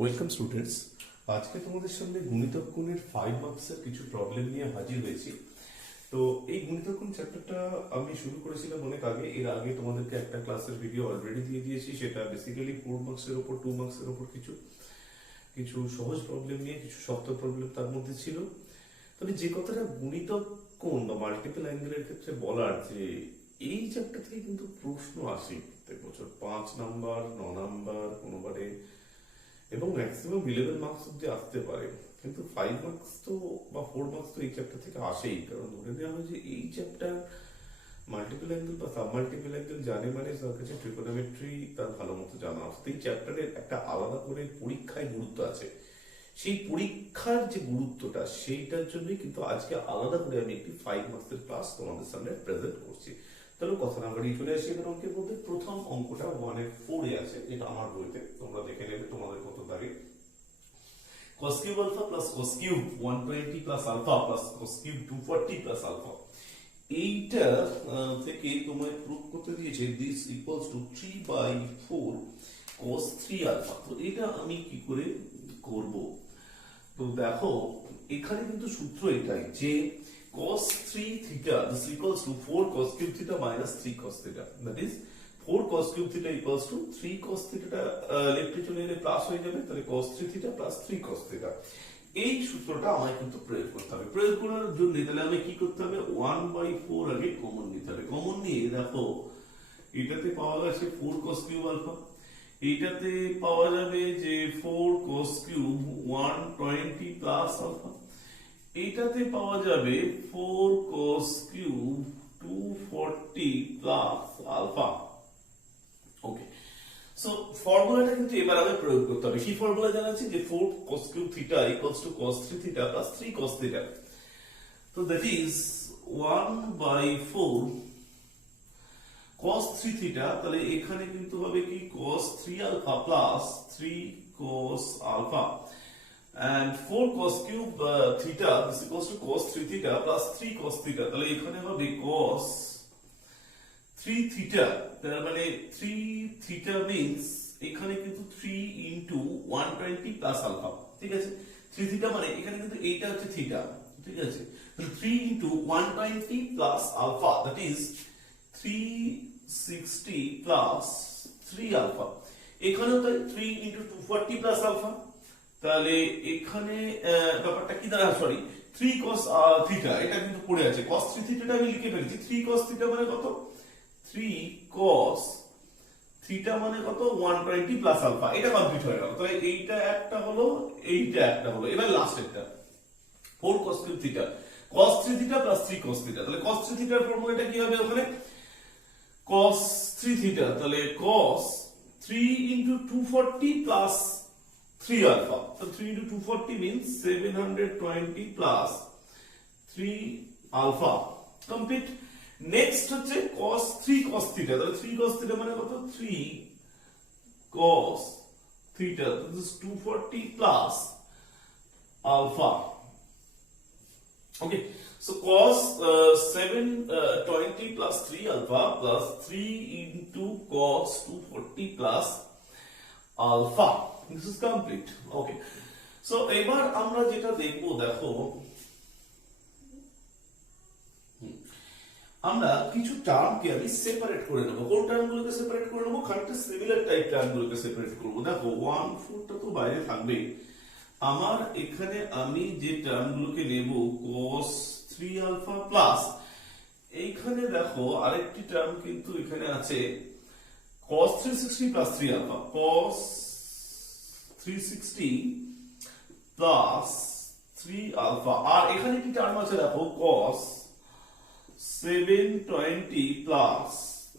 Welcome students. আজকে তোমাদের সামনে গুণিতক কোণের 5 মার্কসের কিছু প্রবলেম নিয়ে হাজির হয়েছি। তো এই গুণিতক কোণ চ্যাপ্টারটা আমি শুরু করেছিলাম অনেক আগে। এর আগে তোমাদেরকে একটা ক্লাসের ভিডিও অলরেডি দিয়ে দিয়েছি। সেটা বেসিক্যালি 4 মার্কসের উপর 2 মার্কসের উপর কিছু কিছু সহজ প্রবলেম নিয়ে, কিছু শক্ত প্রবলেম তার মধ্যে ছিল। তবে যে কথাটা গুণিতক কোণ বা মাল্টিপল অ্যাঙ্গেলের ক্ষেত্রে বলার, যে এই চ্যাপ্টার থেকে কিন্তু প্রশ্ন আসে প্রত্যেক বছর 5 নাম্বার, 9 নাম্বার, কোনোবারে এবং ম্যাক্সিমাম 11 মার্কস অব্দি আসতে পারে। কিন্তু 5 মার্কস তো বা 4 মার্কস তো এই চ্যাপ্টার থেকে আসেই, কারণ ধরে নেওয়া হয় যে এই চ্যাপ্টার মাল্টিপল অ্যাঙ্গেল বা সাব মাল্টিপল অ্যাঙ্গেল জানে মানে তার কাছে ট্রিগোনোমেট্রি তার ভালো মতো জানা আছে। এই চ্যাপ্টারের একটা আলাদা করে পরীক্ষায় গুরুত্ব আছে। সেই পরীক্ষার যে গুরুত্বটা, সেইটার জন্যই কিন্তু আজকে আলাদা করে আমি একটি 5 মার্কসের ক্লাস তোমাদের সামনে প্রেজেন্ট করছি। তাহলে কথা না বাড়িয়ে চলে আসি এবার অঙ্কের মধ্যে। প্রথম অঙ্কটা 1/4 আছে, এটা আমার বইতে, তোমরা দেখে নেবে তোমাদের কত দাগে। cos cube alpha plus cos cube 120 plus alpha plus cos cube 240 plus alpha, এইটা থেকে তোমায় প্রুভ করতে দিয়েছে this equals to 3/4 cos 3 alpha। তো এটা আমি কি করে করব? তো দেখো, এখানে কিন্তু সূত্র এটাই যে cos 3 theta this equals to 4 cos cube theta minus 3 cos theta, that is 4 cos cube theta equals to 3 cos theta টা লেফটে চলে এলে প্লাস হয়ে যাবে, তাহলে cos 3 theta plus 3 cos theta। এই সূত্রটা আমায় কিন্তু প্রয়োগ করতে হবে। প্রয়োগ করার জন্য তাহলে আমি কি করতে হবে? 1/4 আগে কমন নিতে হবে। কমন নিয়ে দেখো, এটাতে পাওয়া গেছে 4 cos cube alpha, এইটাতে পাওয়া যাবে যে 4 cos cube 120 plus alpha, এইটাতে পাওয়া যাবে 4 cos cube 240 plus alpha। ওকে, সো ফর্মুলাটা কিন্তু এবার আমি প্রয়োগ করতে হবে। কি ফর্মুলা জানা আছে? যে 4 cos cube theta equals to cos 3 theta plus 3 cos theta, so that is 1/4 cos 3 theta, তাহলে এখানে কিন্তু হবে কি cos 3 alpha plus 3 cos alpha, and 4 cos cube theta is equals to cos 3 theta plus 3 cos theta, তাহলে এখানে হবে cos 3 theta, তার মানে 3 theta means এখানে কিন্তু 3 into 120 plus alpha, ঠিক আছে? 3 theta মানে এখানে কিন্তু এইটা হচ্ছে theta, ঠিক আছে? তাহলে 3 into 120 plus alpha, that is 360 plus 3 alpha। এখানেও তাই 3 into 240 plus alpha, তাহলে এখানে ব্যাপারটা কি দাঁড়ায়? সরি, 3 cos theta, এটা কিন্তু পড়ে আছে। cos 3 theta টা আমি লিখে ফেলেছি। 3 cos theta মানে কত? 3 cos theta মানে কত? 120 plus alpha। এটা কমপ্লিট হয়ে গেল। তাহলে এইটা একটা হলো, এইটা একটা হলো। এবার লাস্ট একটা 4 cos cube theta, cos 3 theta plus 3 cos theta, তাহলে cos 3 theta এর ফর্মুলাটা কি হবে ওখানে? cos 3 theta, তাহলে cos 3 into 240 plus 3 alpha, so 3 into 240 means 720 plus 3 alpha, complete। Next হচ্ছে cos 3 cos theta, তাহলে 3 cos theta মানে কত? 3 cos theta, this is 240 plus alpha। Okay, so cos 720 plus 3 alpha plus 3 into cos 240 plus alpha, this is complete। Okay, so এবার আমরা যেটা দেখব, দেখো আমরা কিছু টার্মকে আমি সেপারেট করে নেব। কোন টার্মগুলোকে সেপারেট করে নেব? খানিকটা সিমিলার টাইপ টার্মগুলোকে সেপারেট করব। দেখো 1/4 টা তো বাইরে থাকবে। আমার এখানে আমি যে টার্মগুলোকে নেব cos 3 alpha প্লাস, এইখানে দেখো আরেকটি টার্ম কিন্তু এখানে আছে cos 360 plus 3 alpha, cos 360 plus 3 alpha, আর এখানে কি টার্ম আছে দেখো cos 720 plus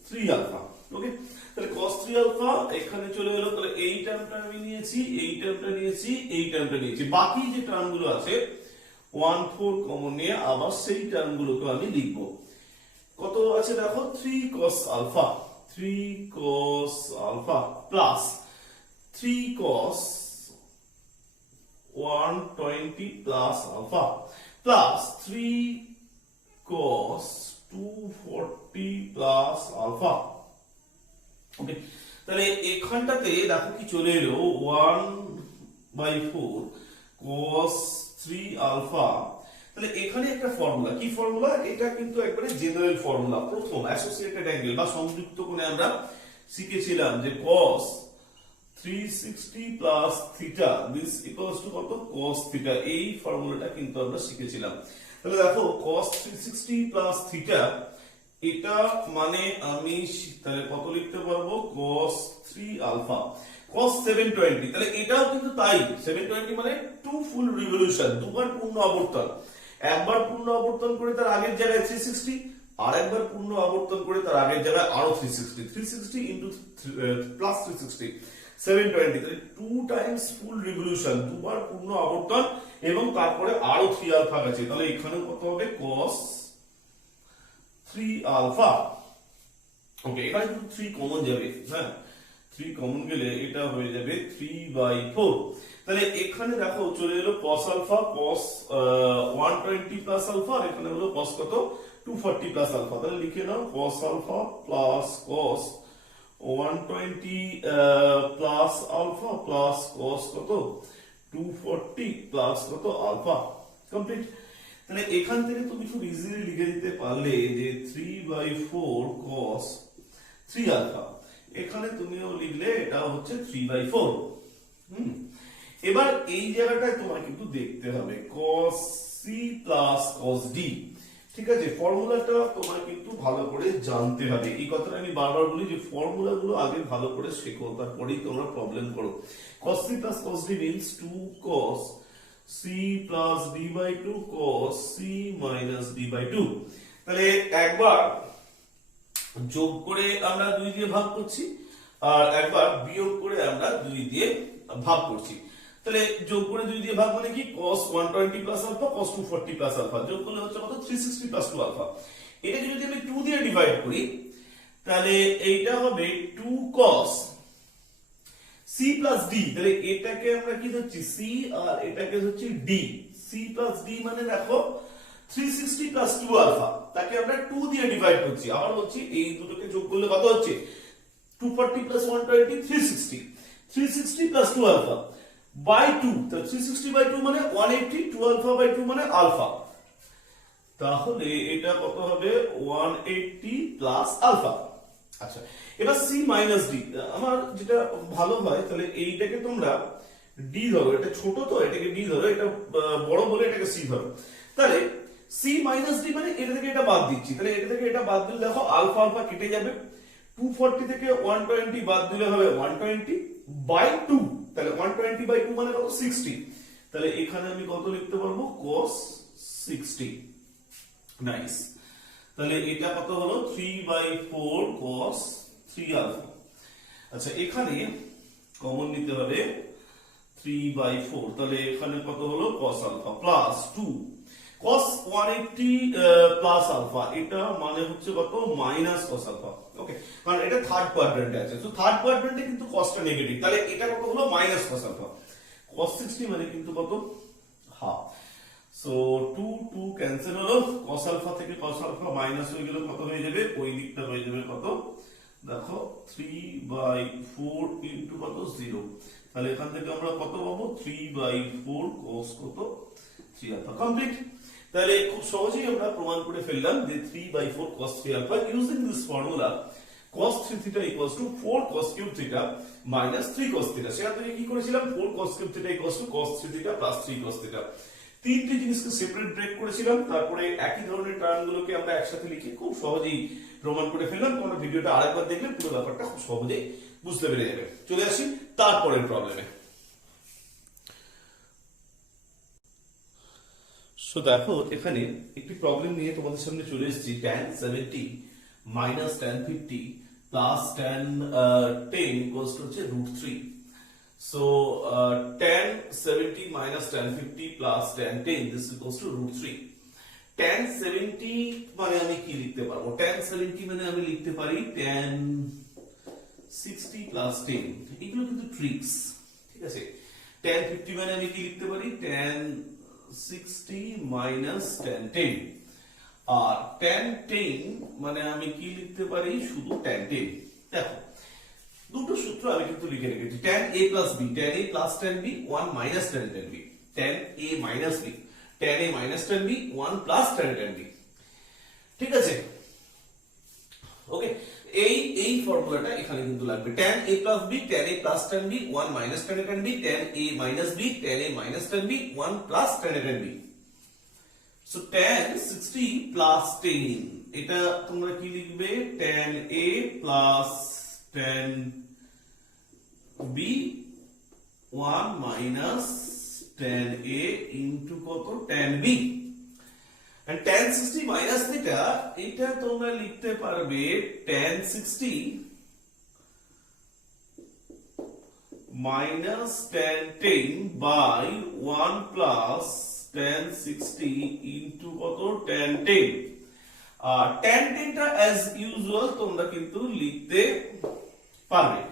3 alpha। ওকে, তাহলে cos 3 alpha এখানে চলে গেল। তাহলে এই টার্মটা আমি নিয়েছি, এই টার্মটা নিয়েছি, এই টার্মটা নিয়েছি। বাকি যে টার্মগুলো আছে 1/4 কমন নিয়ে আবার সেই টার্মগুলোকে আমি লিখব। কত আছে দেখো? 3 cos alpha, 3 cos alpha plus 3 cos 120 plus alpha plus 3 cos 240 plus alpha। ওকে, তাহলে এখানটাতে দেখো কি চলে এলো 1 বাই 4 cos 3 আলফা। তাহলে এখানে একটা ফর্মুলা, কি ফর্মুলা? এটা কিন্তু একবারে জেনারেল ফর্মুলা। প্রথম অ্যাসোসিয়েটেড অ্যাঙ্গেল বা সংযুক্ত কোণে আমরা শিখেছিলাম যে cos 360 plus theta this equals to কত? cos theta. এই ফর্মুলাটা কিন্তু আমরা শিখেছিলাম। তাহলে দেখো cos 360 প্লাস থিটা, এটা মানে আমি তাহলে কত লিখতে পারবো? cos 3 alpha cos 720। তাহলে এটাও কিন্তু তাই, 720 মানে 2 ফুল রিভলিউশন, দুবার পূর্ণ আবর্তন। একবার পূর্ণ আবর্তন করে তার আগের জায়গায় 360, আর একবার পূর্ণ আবর্তন করে তার আগের জায়গায় আরো 360, 360 ইনটু প্লাস 360 720। তাহলে 2 টাইমস ফুল রিভলিউশন, দুবার পূর্ণ আবর্তন, এবং তারপরে আরো 3 আলফা আছে। তাহলে এখানে কত হবে? cos 3 alpha. ওকে, এখানে কিন্তু 3 কমন যাবে, হ্যাঁ 3 কমন গেলে এটা হয়ে যাবে 3/4। তাহলে এখানে দেখো চলে এলো cos alpha, cos 120 plus alpha, আর এখানে হলো cos কত? 240 প্লাস আলফা। তাহলে লিখে নাও cos alpha plus cos 120 plus alpha plus cos কত? 240 প্লাস কত? আলফা। কমপ্লিট। তাহলে এখান থেকে তুমি খুব ইজিলি লিখে দিতে পারলে যে 3/4 cos 3 আলফা। এখানে তুমিও লিখলে এটা হচ্ছে 3/4। এবার এই জায়গাটায় তোমার কিন্তু দেখতে হবে cos c plus cos d। ঠিক আছে, ফর্মুলাটা তোমার কিন্তু ভালো করে জানতে হবে। এই কথাটা আমি বারবার বলি যে ফর্মুলা গুলো আগে ভালো করে শেখো, তারপরেই তোমরা প্রবলেম করো। cos c plus cos d means 2 cos c plus d by 2 cos c minus d by 2। তাহলে একবার যোগ করে আমরা 2 দিয়ে ভাগ করছি, আর একবার বিয়োগ করে আমরা 2 দিয়ে ভাগ করছি। তাহলে যোগ করে 2 দিয়ে ভাগ মানে কি? cos 120 plus alpha cos 240 plus alpha, যোগ করলে হচ্ছে কত? 360 প্লাস 2 আলফা। এটাকে যদি আমি 2 দিয়ে ডিভাইড করি, তাহলে এইটা হবে 2 cos c প্লাস d। তাহলে এটাকে আমরা কি ধরছি? c, আর এটাকে ধরছি d। c প্লাস d মানে দেখো 360 প্লাস 2 আলফা, তাকে আমরা 2 দিয়ে ডিভাইড করছি। আবার বলছি এই দুটোকে যোগ করলে কত হচ্ছে? 240 প্লাস 120 360, 360 প্লাস 2 আলফা বাই 2। তো 360 বাই 2 মানে 180, 2 আলফা বাই 2 মানে আলফা। তাহলে এটা কত হবে? 180 প্লাস আলফা। আচ্ছা, এবার c মাইনাস d। আমার যেটা ভালো হয়, তাহলে এইটাকে তোমরা d ধরো, এটা ছোট তো এটাকে d ধরো, এটা বড় বলে এটাকে c ধরো। তাহলে c মাইনাস d মানে এটা থেকে এটা বাদ দিচ্ছি। তাহলে এটা থেকে এটা বাদ দিলে দেখো আলফা আলফা কেটে যাবে। 240 থেকে 120 বাদ দিলে হবে 120 বাই 2। তাহলে 120 বাই 2 মানে কত? 60। তাহলে এখানে আমি কত লিখতে পারবো? cos 60। নাইস। তাহলে এটা কত হলো? 3/4 cos 3 আলফা। আচ্ছা, এখানে কমন নিতে হবে 3/4। তাহলে এখানে কত হলো? cos alpha plus 2 cos 180 plus alpha, এটা মানে হচ্ছে কত? Minus cos alpha. ওকে, কারণ এটা থার্ড কোয়াড্রেন্টে আছে, তো থার্ড কোয়াড্রেন্টে কিন্তু cosটা নেগেটিভ। তাহলে এটা কত হলো? Minus cos alpha. cos 60 মানে কিন্তু কত? হাফ। সো 2 2 ক্যান্সেল হলো, cos আলফা থেকে cos আলফা মাইনাস হয়ে গেল, কত হয়ে যাবে? ওই দিকটা হয়ে যাবে কত? দেখো 3/4 ইনটু কত? 0। তাহলে এখান থেকে আমরা কত পাবো? 3/4 cos কত? 3 আলফা। কমপ্লিট। তাহলে খুব সহজেই আমরা প্রমাণ করে ফেললাম যে 3/4 cos 3 alpha using this formula cos 3 theta equals to 4 cos cube theta minus 3 cos theta. সেখান থেকে কি করেছিলাম? 4 cos cube theta equals to cos 3 theta plus 3 cos theta. তিনটি জিনিসকে সেপারেট ব্রেক করেছিলাম, তারপরে একই ধরনের টার্মগুলোকে আমরা একসাথে লিখে খুব সহজেই প্রমাণ করে ফেললাম। তোমরা ভিডিওটা আরেকবার দেখলে পুরো ব্যাপারটা খুব সহজেই বুঝতে পেরে যাবে। চলে আসি তারপরের প্রবলেমে। সো দেখো এখানে একটি প্রবলেম নিয়ে তোমাদের সামনে চলে এসেছি। tan 70 minus tan 50 plus tan 10 equals to হচ্ছে √3। So tan 70 minus tan 50 plus tan 10 this equals to √3। tan 70 মানে আমি কি লিখতে পারবো? tan 70 মানে আমি লিখতে পারি tan 60 plus 10। এগুলো কিন্তু ট্রিক্স, ঠিক আছে। tan 50 মানে আমি কি লিখতে পারি? tan 60 minus tan 10। আর tan 10 মানে আমি কি লিখতে পারি? শুধু tan 10। দেখো দুটো সূত্র আমি কিন্তু লিখে রেখেছি, tan a plus b, tan a plus tan b, 1 minus tan b, tan a minus b, tan a minus tan b, 1 plus tan b। ঠিক আছে, ওকে, এই ফর্মুলাটা এখানে কিন্তু লাগবে, tan a plus b, tan a plus tan b, 1 minus tan b, tan a minus b, tan a minus tan b, 1 plus tan b। So tan 60 plus 10, এটা তোমরা কি লিখবে, tan a plus tan b 1 minus tan a into কত, tan b, and tan 60 minus theta, এটা তোমরা লিখতে পারবে tan 60 minus tan 10 by 1 plus tan 60 into কত, tan 10। আর tan 10 টা as usual তোমরা কিন্তু লিখতে পারবে।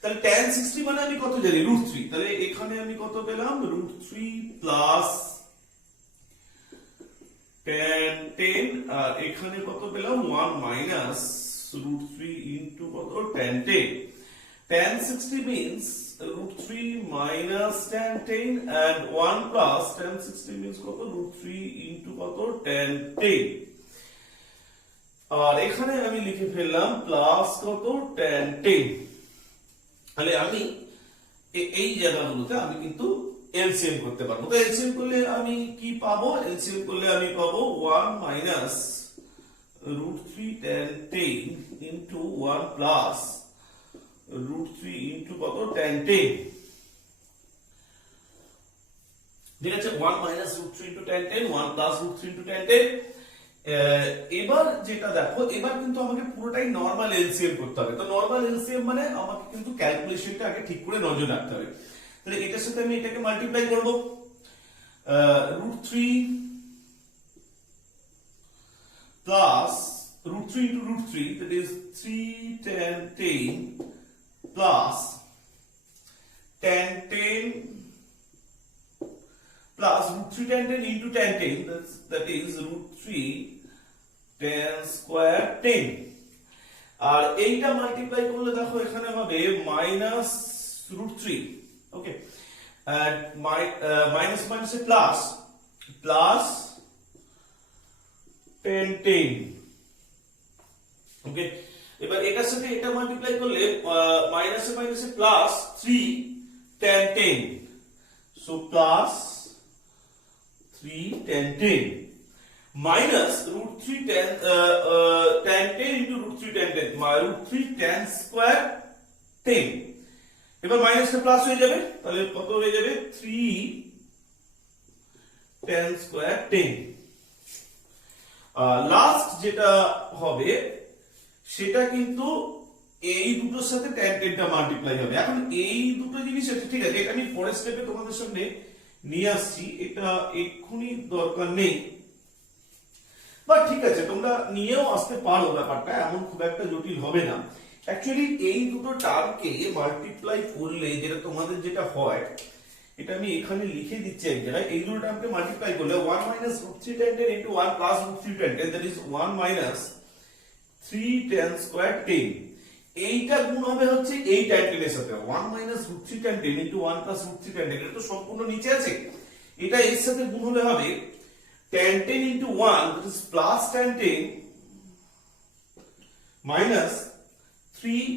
তাহলে tan 60 মানে আমি কত জানি, √3, তাহলে এখানে আমি কত পেলাম, √3 প্লাস tan 10, আর এখানে কত পেলাম, 1 মাইনাস √3 ইনটু কত, tan 10। tan 60 means √3 minus tan 10 and 1 plus tan 60 means কত, √3 into কত, tan 10। আর এখানে আমি লিখে ফেললাম প্লাস কত, tan 10। তাহলে আমি এই জায়গাগুলোতে আমি কিন্তু এলসিএম করতে পারবো। তো এলসিএম করলে আমি কি পাবো, এলসিএম করলে আমি পাবো 1 minus √3 tan 10 into 1 plus √3 into কত, tan 10। ঠিক আছে, 1 minus √3 into tan 10, 1 plus √3 into tan 10। এবার যেটা দেখো, এবার কিন্তু আমাকে পুরোটাই নরমাল এলসিএম করতে হবে। তো নরমাল এলসিএম মানে আমাকে কিন্তু ক্যালকুলেশনটা আগে ঠিক করে নজর রাখতে হবে। তাহলে এটার সাথে আমি এটাকে মাল্টিপ্লাই করব, √3 plus √3 into √3, that is 3 tan 10 plus tan 10 plus √3 tan 10 into tan 10, that is √3 tan square 10। আর এইটা মাল্টিপ্লাই করলে দেখো এখানে হবে minus √3, okay, and minus minus plus plus tan 10, ওকে। এবার এটার সাথে এটা মাল্টিপ্লাই করলে মাইনাসে মাইনাসে plus 3 tan 10, so plus 3 tan 10 minus √3 tan 10 into √3 tan 10, √3 tan square 10। এবার মাইনাসটা প্লাস হয়ে যাবে, তাহলে কত হয়ে যাবে, 3 tan square 10। লাস্ট যেটা হবে সেটা কিন্তু এই দুটোর সাথে tan 10 টা মাল্টিপ্লাই হবে। এখন এই দুটো জিনিস আছে, ঠিক আছে, এটা আমি পরের স্টেপে তোমাদের সামনে নিয়ে আসছি, এটা এক্ষুনি দরকার নেই, বাট ঠিক আছে তোমরা নিয়েও আসতে পারো, ব্যাপারটা এমন খুব একটা জটিল হবে না। অ্যাকচুয়ালি এই দুটো টার্মকে মাল্টিপ্লাই করলে যেটা তোমাদের যেটা হয়, এটা আমি এখানে লিখে দিচ্ছি এক জায়গায়, এই দুটো টার্মকে মাল্টিপ্লাই করলে 1 minus √3 tan 10 into 1 plus √3 tan 10, that is 1 minus 3 tan square 10। এইটা গুণ হবে হচ্ছে এই tan 10 এর সাথে, 1 minus √3 tan 10 into 1 plus √3 tan 10, এটা তো সম্পূর্ণ নিচে আছে, এটা এর সাথে গুণ হলে হবে tan 10 into 1, that is plus tan 10 minus 3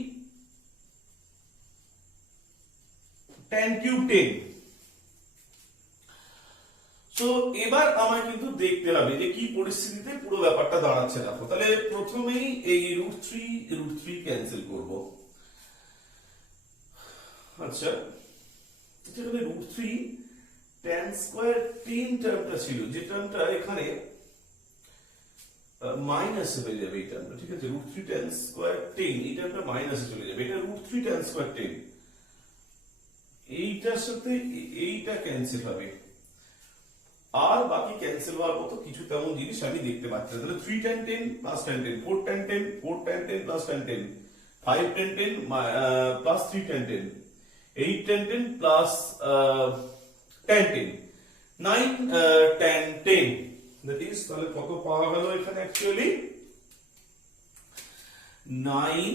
tan cube 10। So এবার আমার কিন্তু দেখতে হবে যে কি পরিস্থিতিতে পুরো ব্যাপারটা দাঁড়াচ্ছে। দেখো, তাহলে প্রথমেই এই √3 ক্যান্সেল করব। আচ্ছা, এখানে √3 tan square 10 টার্মটা ছিল, যে টার্মটা এখানে মাইনাসে হয়ে যাবে এই টার্মটা, ঠিক আছে, √3 tan square 10 এই টার্মটা মাইনাসে চলে যাবে, এটা √3 tan square 10, এইটার সাথে এইটা ক্যান্সেল হবে, আর বাকি ক্যান্সেল হওয়ার মতো কিছু তেমন জিনিস আমি দেখতে পাচ্ছি না। তাহলে 3 tan 10 plus tan 10, 4 tan 10, 4 tan 10 plus tan 10, 5 tan 10 plus 3 tan 10, 8 tan 10 plus tan 10, 9 tan 10, that is তাহলে কত পাওয়া গেল এখানে, অ্যাকচুয়ালি 9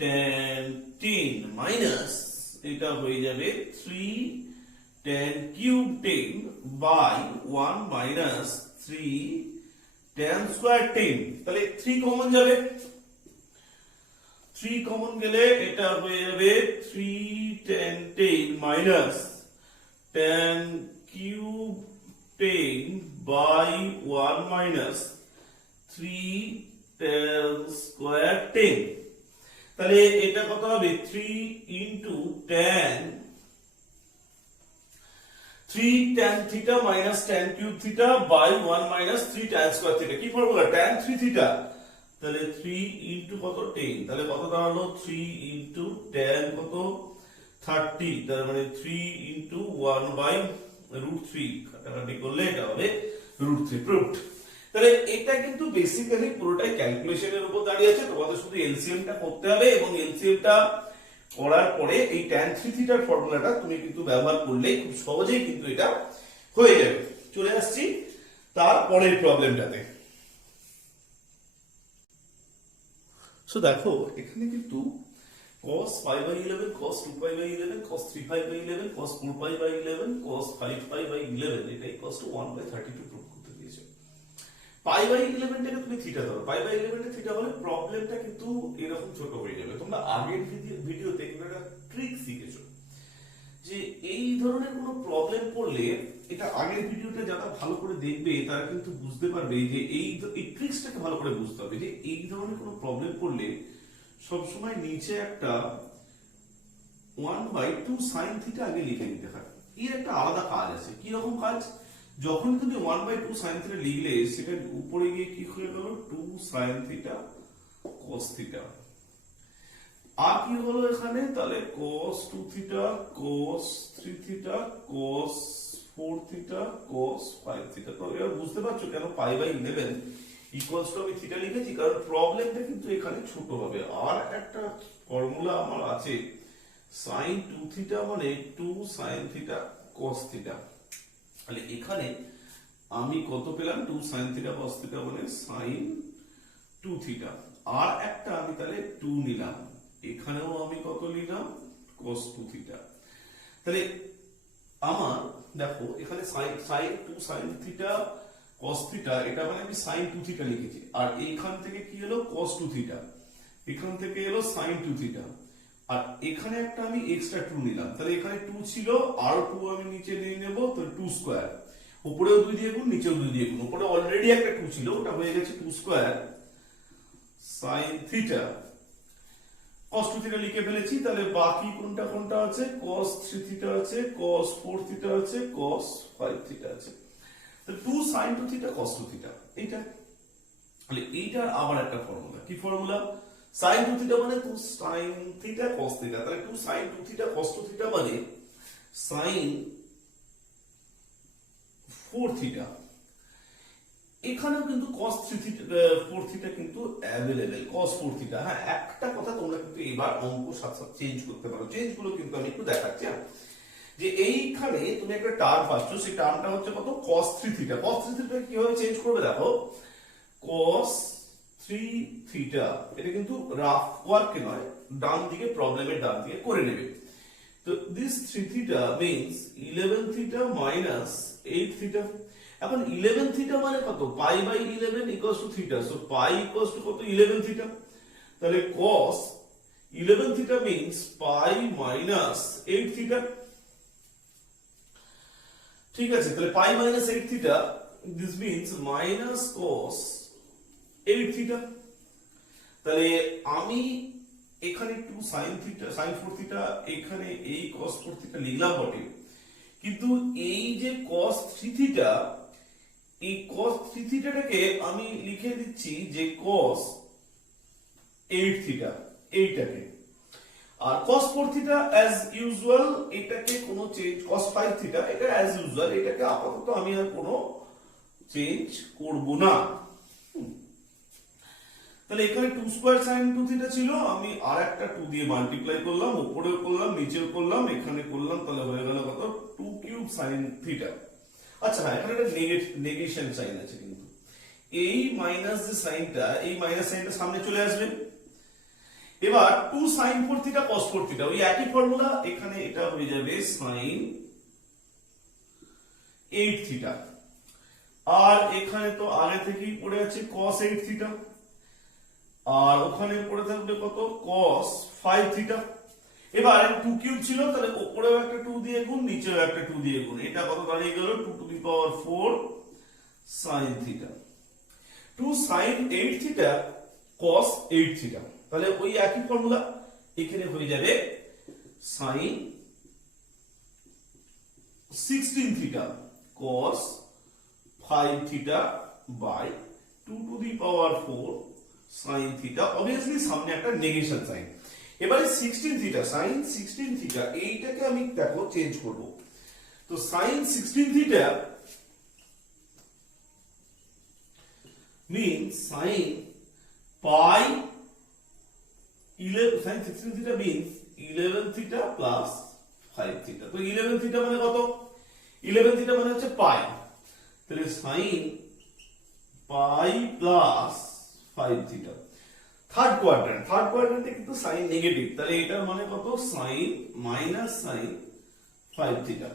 tan 10 মাইনাস এটা হয়ে যাবে 3 tan cube 10 by 1 minus 3 tan square 10। তাহলে 3 কমন যাবে, 3 কমন গেলে এটা হয়ে যাবে 3 tan 10 minus tan cube 10 by 1 minus 3 tan square 10। তাহলে এটা কত হবে 3 into tan 3 tan theta minus tan cube theta by 1 minus 3 tan square theta. কি ফর্মুলা? tan 3 theta. তাহলে 3 ইনটু কত 10, তাহলে কত দাঁড়ালো 3 ইনটু tan কত 30, তার মানে 3 ইনটু 1 বাই √3 কাটাকাটি করলে এটা হবে √3 প্রুভড। তাহলে এটা কিন্তু বেসিক্যালি পুরোটাই ক্যালকুলেশনের উপর দাঁড়িয়ে আছে, তোমাদের শুধু এলসিএম টা করতে হবে এবং এলসিএম টা করার পরে এই tan 3 থিটার ফর্মুলাটা তুমি কিন্তু ব্যবহার করলে খুব সহজেই কিন্তু এটা হয়ে যাবে। চলে আসছি তারপরের প্রবলেমটাতে। সো দেখো এখানে কিন্তু cos pi by 11, cos 2 pi by 11, cos 3 pi by 11, cos 4 pi by 11, cos 5 pi by 11 এটা equals to 1 by 32 প্রুভ করতে দিয়েছে। pi by 11 টাকে তুমি থিটা ধরো, pi by 11 এর থিটা হলে প্রবলেমটা কিন্তু এরকম ছোট হয়ে যাবে। তোমরা আগের ভিডিওতে একটা ট্রিক শিখেছো যে এই ধরনের কোনো প্রবলেম পড়লে, এটা আগের ভিডিওটা যারা ভালো করে দেখবে তারা কিন্তু বুঝতে পারবে যে এই ট্রিক্সটাকে ভালো করে বুঝতে হবে যে এই ধরনের কোনো প্রবলেম পড়লে সবসময় নিচে একটা 1/2 sin থিটা আগে লিখে নিতে হয়। এর একটা আলাদা কাজ আছে। কি রকম কাজ? যখন তুমি 1/2 sin থিটা লিখলে সেটা উপরে গিয়ে কি হয়ে গেল 2 sin থিটা cos থিটা। আর কি হলো এখানে? তাহলে cos 2 theta cos 3 theta cos 4 theta cos 5 theta. তো এবার বুঝতে পারছো কেন পাই বাই 11 ইকুয়ালস টু আমি থিটা লিখেছি, কারণ প্রবলেমটা কিন্তু এখানে ছোট হবে। আর একটা ফর্মুলা আমার আছে sin 2 থিটা মানে 2 sin থিটা cos থিটা। তাহলে এখানে আমি কত পেলাম 2 sin থিটা cos থিটা মানে sin 2 থিটা। আর একটা আমি তাহলে 2 নিলাম, এখানেও আমি কত নিলাম cos 2 থিটা। তাহলে আমার দেখো এখানে sin 2 sin theta cos theta এটা মানে আমি sin 2 থিটা লিখেছি, আর এইখান থেকে কি হলো cos 2 থিটা, এখান থেকে এলো sin 2 থিটা, আর এখানে একটা আমি এক্সট্রা 2 নিলাম। তাহলে এখানে 2 ছিল আর 2 আমি নিচে নিয়ে নেব, তো 2 স্কয়ার, উপরেও 2 দিয়ে গুণ নিচেও 2 দিয়ে গুণ। উপরে অলরেডি একটা 2 ছিল, ওটা হয়ে গেছে 2 square sin theta cos 2 theta লিখে ফেলেছি। তাহলে বাকি কোনটা কোনটা আছে? cos 3 থিটা আছে, cos 4 থিটা আছে, cos 5 থিটা আছে। তো 2 sin 2 থিটা cos 2 থিটা এইটা। তাহলে এইটার আবার একটা ফর্মুলা। কি ফর্মুলা? sin 2 থিটা মানে 2 sin থিটা cos থিটা। তাহলে 2 sin 2 থিটা cos 2 থিটা মানে sin 4 থিটা। এখানেও কিন্তু cos 3 থিটা 4 থিটা কিন্তু अवेलेबल cos 4 থিটা। হ্যাঁ, একটা কথা তোমরা কিন্তু এবার অঙ্ক সাথে সাথে চেঞ্জ করতে পারো। চেঞ্জ গুলো কিন্তু আমি একটু দেখাচ্ছি। যে এইখানে তুমি একটা টার্ম পাচ্ছ, সেই টার্মটা হচ্ছে কত cos 3 থিটা। cos 3 থিটা কিভাবে চেঞ্জ করবে দেখো, cos 3 থিটা এটা কিন্তু রাফ ওয়ার্কে নয়, ডান দিকে প্রবলেমের ডান দিকে করে নেবে। তো this 3 theta means 11 theta minus 8 theta. এখন 11 থিটা মানে কত? Pi by 11 equals to theta. So pi equals to কত? 11 থিটা। তাহলে cos 11 theta means pi minus 8 theta. ঠিক আছে, তাহলে pi minus 8 theta, this means minus cos 8 theta. তাহলে আমি এখানে 2 sin থিটা sin 4 থিটা এখানে এই cos 4 থিটা লিখলাম বটে, কিন্তু এই যে cos 3 থিটা, এই cos 3 থিটাটাকে আমি লিখে দিচ্ছি যে cos 8 থিটা এইটাকে, আর cos 4 থিটা অ্যাজ ইউজুয়াল এটাকে কোনো চেঞ্জ, cos 5 থিটা এটা অ্যাজ ইউজুয়াল, এটাকে আপাতত আমি আর কোনো চেঞ্জ করব না। তাহলে এখানে 2 স্কয়ার sin 2 থিটা ছিল, আমি আর একটা 2 দিয়ে মাল্টিপ্লাই করলাম, উপরেও করলাম নিচেও করলাম এখানে করলাম, তাহলে হয়ে গেল কত 2 কিউব sin থিটা। আচ্ছা হ্যাঁ, এখানে একটা নেগেশন সাইন আছে, কিন্তু এই মাইনাস যে সাইনটা, এই মাইনাস সাইনটা সামনে চলে আসবে, এবার 2 sin 4 থিটা cos 4 থিটা, ওই একই ফর্মুলা, এখানে এটা হয়ে যাবে sin 8 থিটা, আর এখানে তো আগে থেকেই পড়ে আছে cos 8 থিটা, আর ওখানে পড়ে থাকবে কত cos 5 থিটা। এবার 2 কিউব ছিল, তাহলে উপরেও একটা 2 দিয়ে গুণ, নিচেও একটা 2 দিয়ে গুণ, এটা কত দাঁড়িয়ে গেল 2 to the power 4 sin theta. 2 sin 8 theta cos 8 theta, তাহলে ওই একই ফর্মুলা এখানে হয়ে যাবে sin 16 theta cos 5 theta by 2 to the power 4 sin theta. Obviously সামনে একটা নেগেশন সাইন। এবারে 16 থিটা, sin 16 থিটা, এইটাকে আমি দেখো চেঞ্জ করব। তো sin 16 theta means sin pi 11, sin 16 theta means 11 theta plus 5 theta। তো 11 theta মানে কত? 11 theta মানে হচ্ছে পাই, তাহলে sin pi plus 5 theta। Third কোয়াড্রেন্টে কিন্তু সাইন নেগেটিভ, তাহলে এটার মানে কত sin মাইনাস sin 5 theta।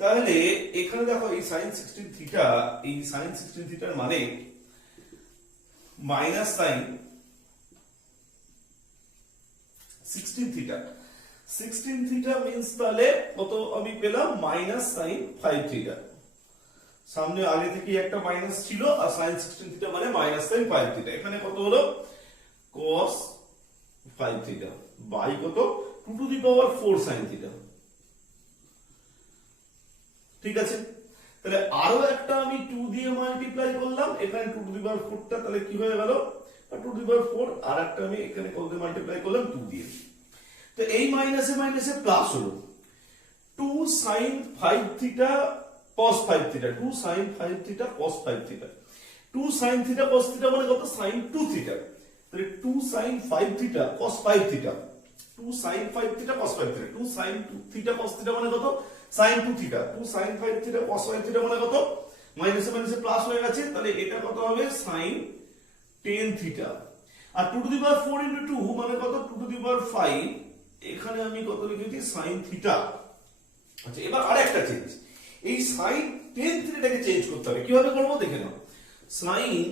তাহলে এখানে দেখো এই sin 16 থিটা, এই sin 16 থিটার মানে minus sin 16 theta. 16 theta means তাহলে কত আমি পেলাম মাইনাস sin 5 থিটা। সামনে আগে থেকে একটা মাইনাস ছিল, আর sin 16 থিটা মানে মাইনাস sin 5 থিটা। এখানে কত হলো cos 5 থিটা বাই কত 2 to the power 4 sin theta. ঠিক আছে, তাহলে আরো একটা আমি 2 দিয়ে মাল্টিপ্লাই করলাম, এখানে 2 টু দি পাওয়ার 4 টা, তাহলে কি হয়ে গেল 2 টু দি পাওয়ার 4, আর একটা আমি এখানে কত দিয়ে মাল্টিপ্লাই করলাম 2 দিয়ে। তো এই মাইনাসে মাইনাসে প্লাস হলো 2 sin 5 theta cos 5 theta, 2 sin 5 theta cos 5 theta. 2 sin theta cos theta মানে কত sin 2 থিটা, তাহলে 2 sin 5 theta cos 5 theta, 2 sin 5 theta cos 5 theta, 2 sin 2 theta cos theta মানে কত sin 2 theta, 2 sin 5 theta cos 5 theta মানে কত মাইনাসে মাইনাসে plus হয়ে গেছে, তাহলে এটা কত হবে sin 10 থিটা। আর 2 টু দি পাওয়ার 4 ইনটু 2 মানে কত 2 টু দি পাওয়ার 5, এখানে আমি কত লিখেছি sin থিটা। আচ্ছা, এবার আরেকটা চেঞ্জ, এই sin 10 থিটাটাকে চেঞ্জ করতে হবে। কিভাবে করব দেখে নাও। sin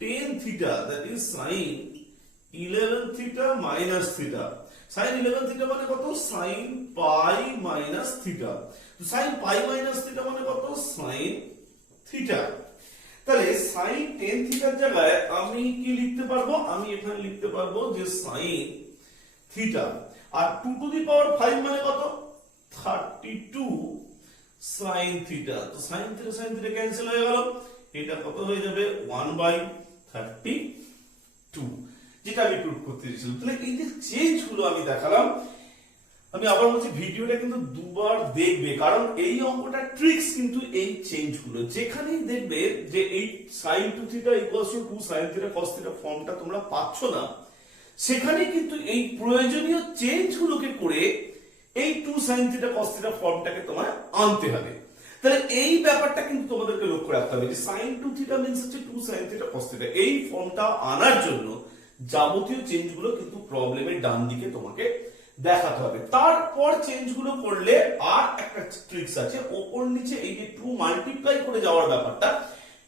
10 theta that is sin 11 theta minus theta. sin 11 theta মানে কত sin পাই মাইনাস থিটা। তো sin পাই মাইনাস থিটা মানে কত sin থিটা। তাহলে sin 10 থিটার জায়গায় আমি কি লিখতে পারবো, আমি এখানে লিখতে পারবো যে sin থিটা, আর 2 টু দি পাওয়ার 5 মানে কত 32 sin থিটা। তো sin থিটা ক্যান্সেল হয়ে গেল, এটা কত হয়ে যাবে 1/32, যেটা আমি প্রুভ করতে চেয়েছিলাম। তাহলে এই যে চেঞ্জ গুলো আমি দেখালাম, আমি আবার বলছি ভিডিওটা কিন্তু দুবার দেখবে, কারণ এই অঙ্কটা ট্রিক্স কিন্তু এই চেঞ্জ গুলো। যেখানেই দেখবে যে এই sin 2 theta equals two 2 sin theta cos theta ফর্মটা তোমরা পাচ্ছ না, সেখানে কিন্তু এই প্রয়োজনীয় চেঞ্জ গুলোকে করে এই 2 sin থিটা cos থিটা ফর্মটাকে তোমায় আনতে হবে। তাহলে এই ব্যাপারটা কিন্তু তোমাদেরকে লক্ষ্য রাখতে হবে যে sin 2 থিটা মিন্স হচ্ছে 2 sin থিটা cos থিটা। এই ফর্মটা আনার জন্য যাবতীয় চেঞ্জ গুলো কিন্তু প্রবলেমের ডান দিকে তোমাকে দেখাতে হবে। তারপর চেঞ্জ গুলো করলে আর একটা ট্রিক্স আছে, ওপর নিচে এই যে 2 মাল্টিপ্লাই করে যাওয়ার ব্যাপারটা,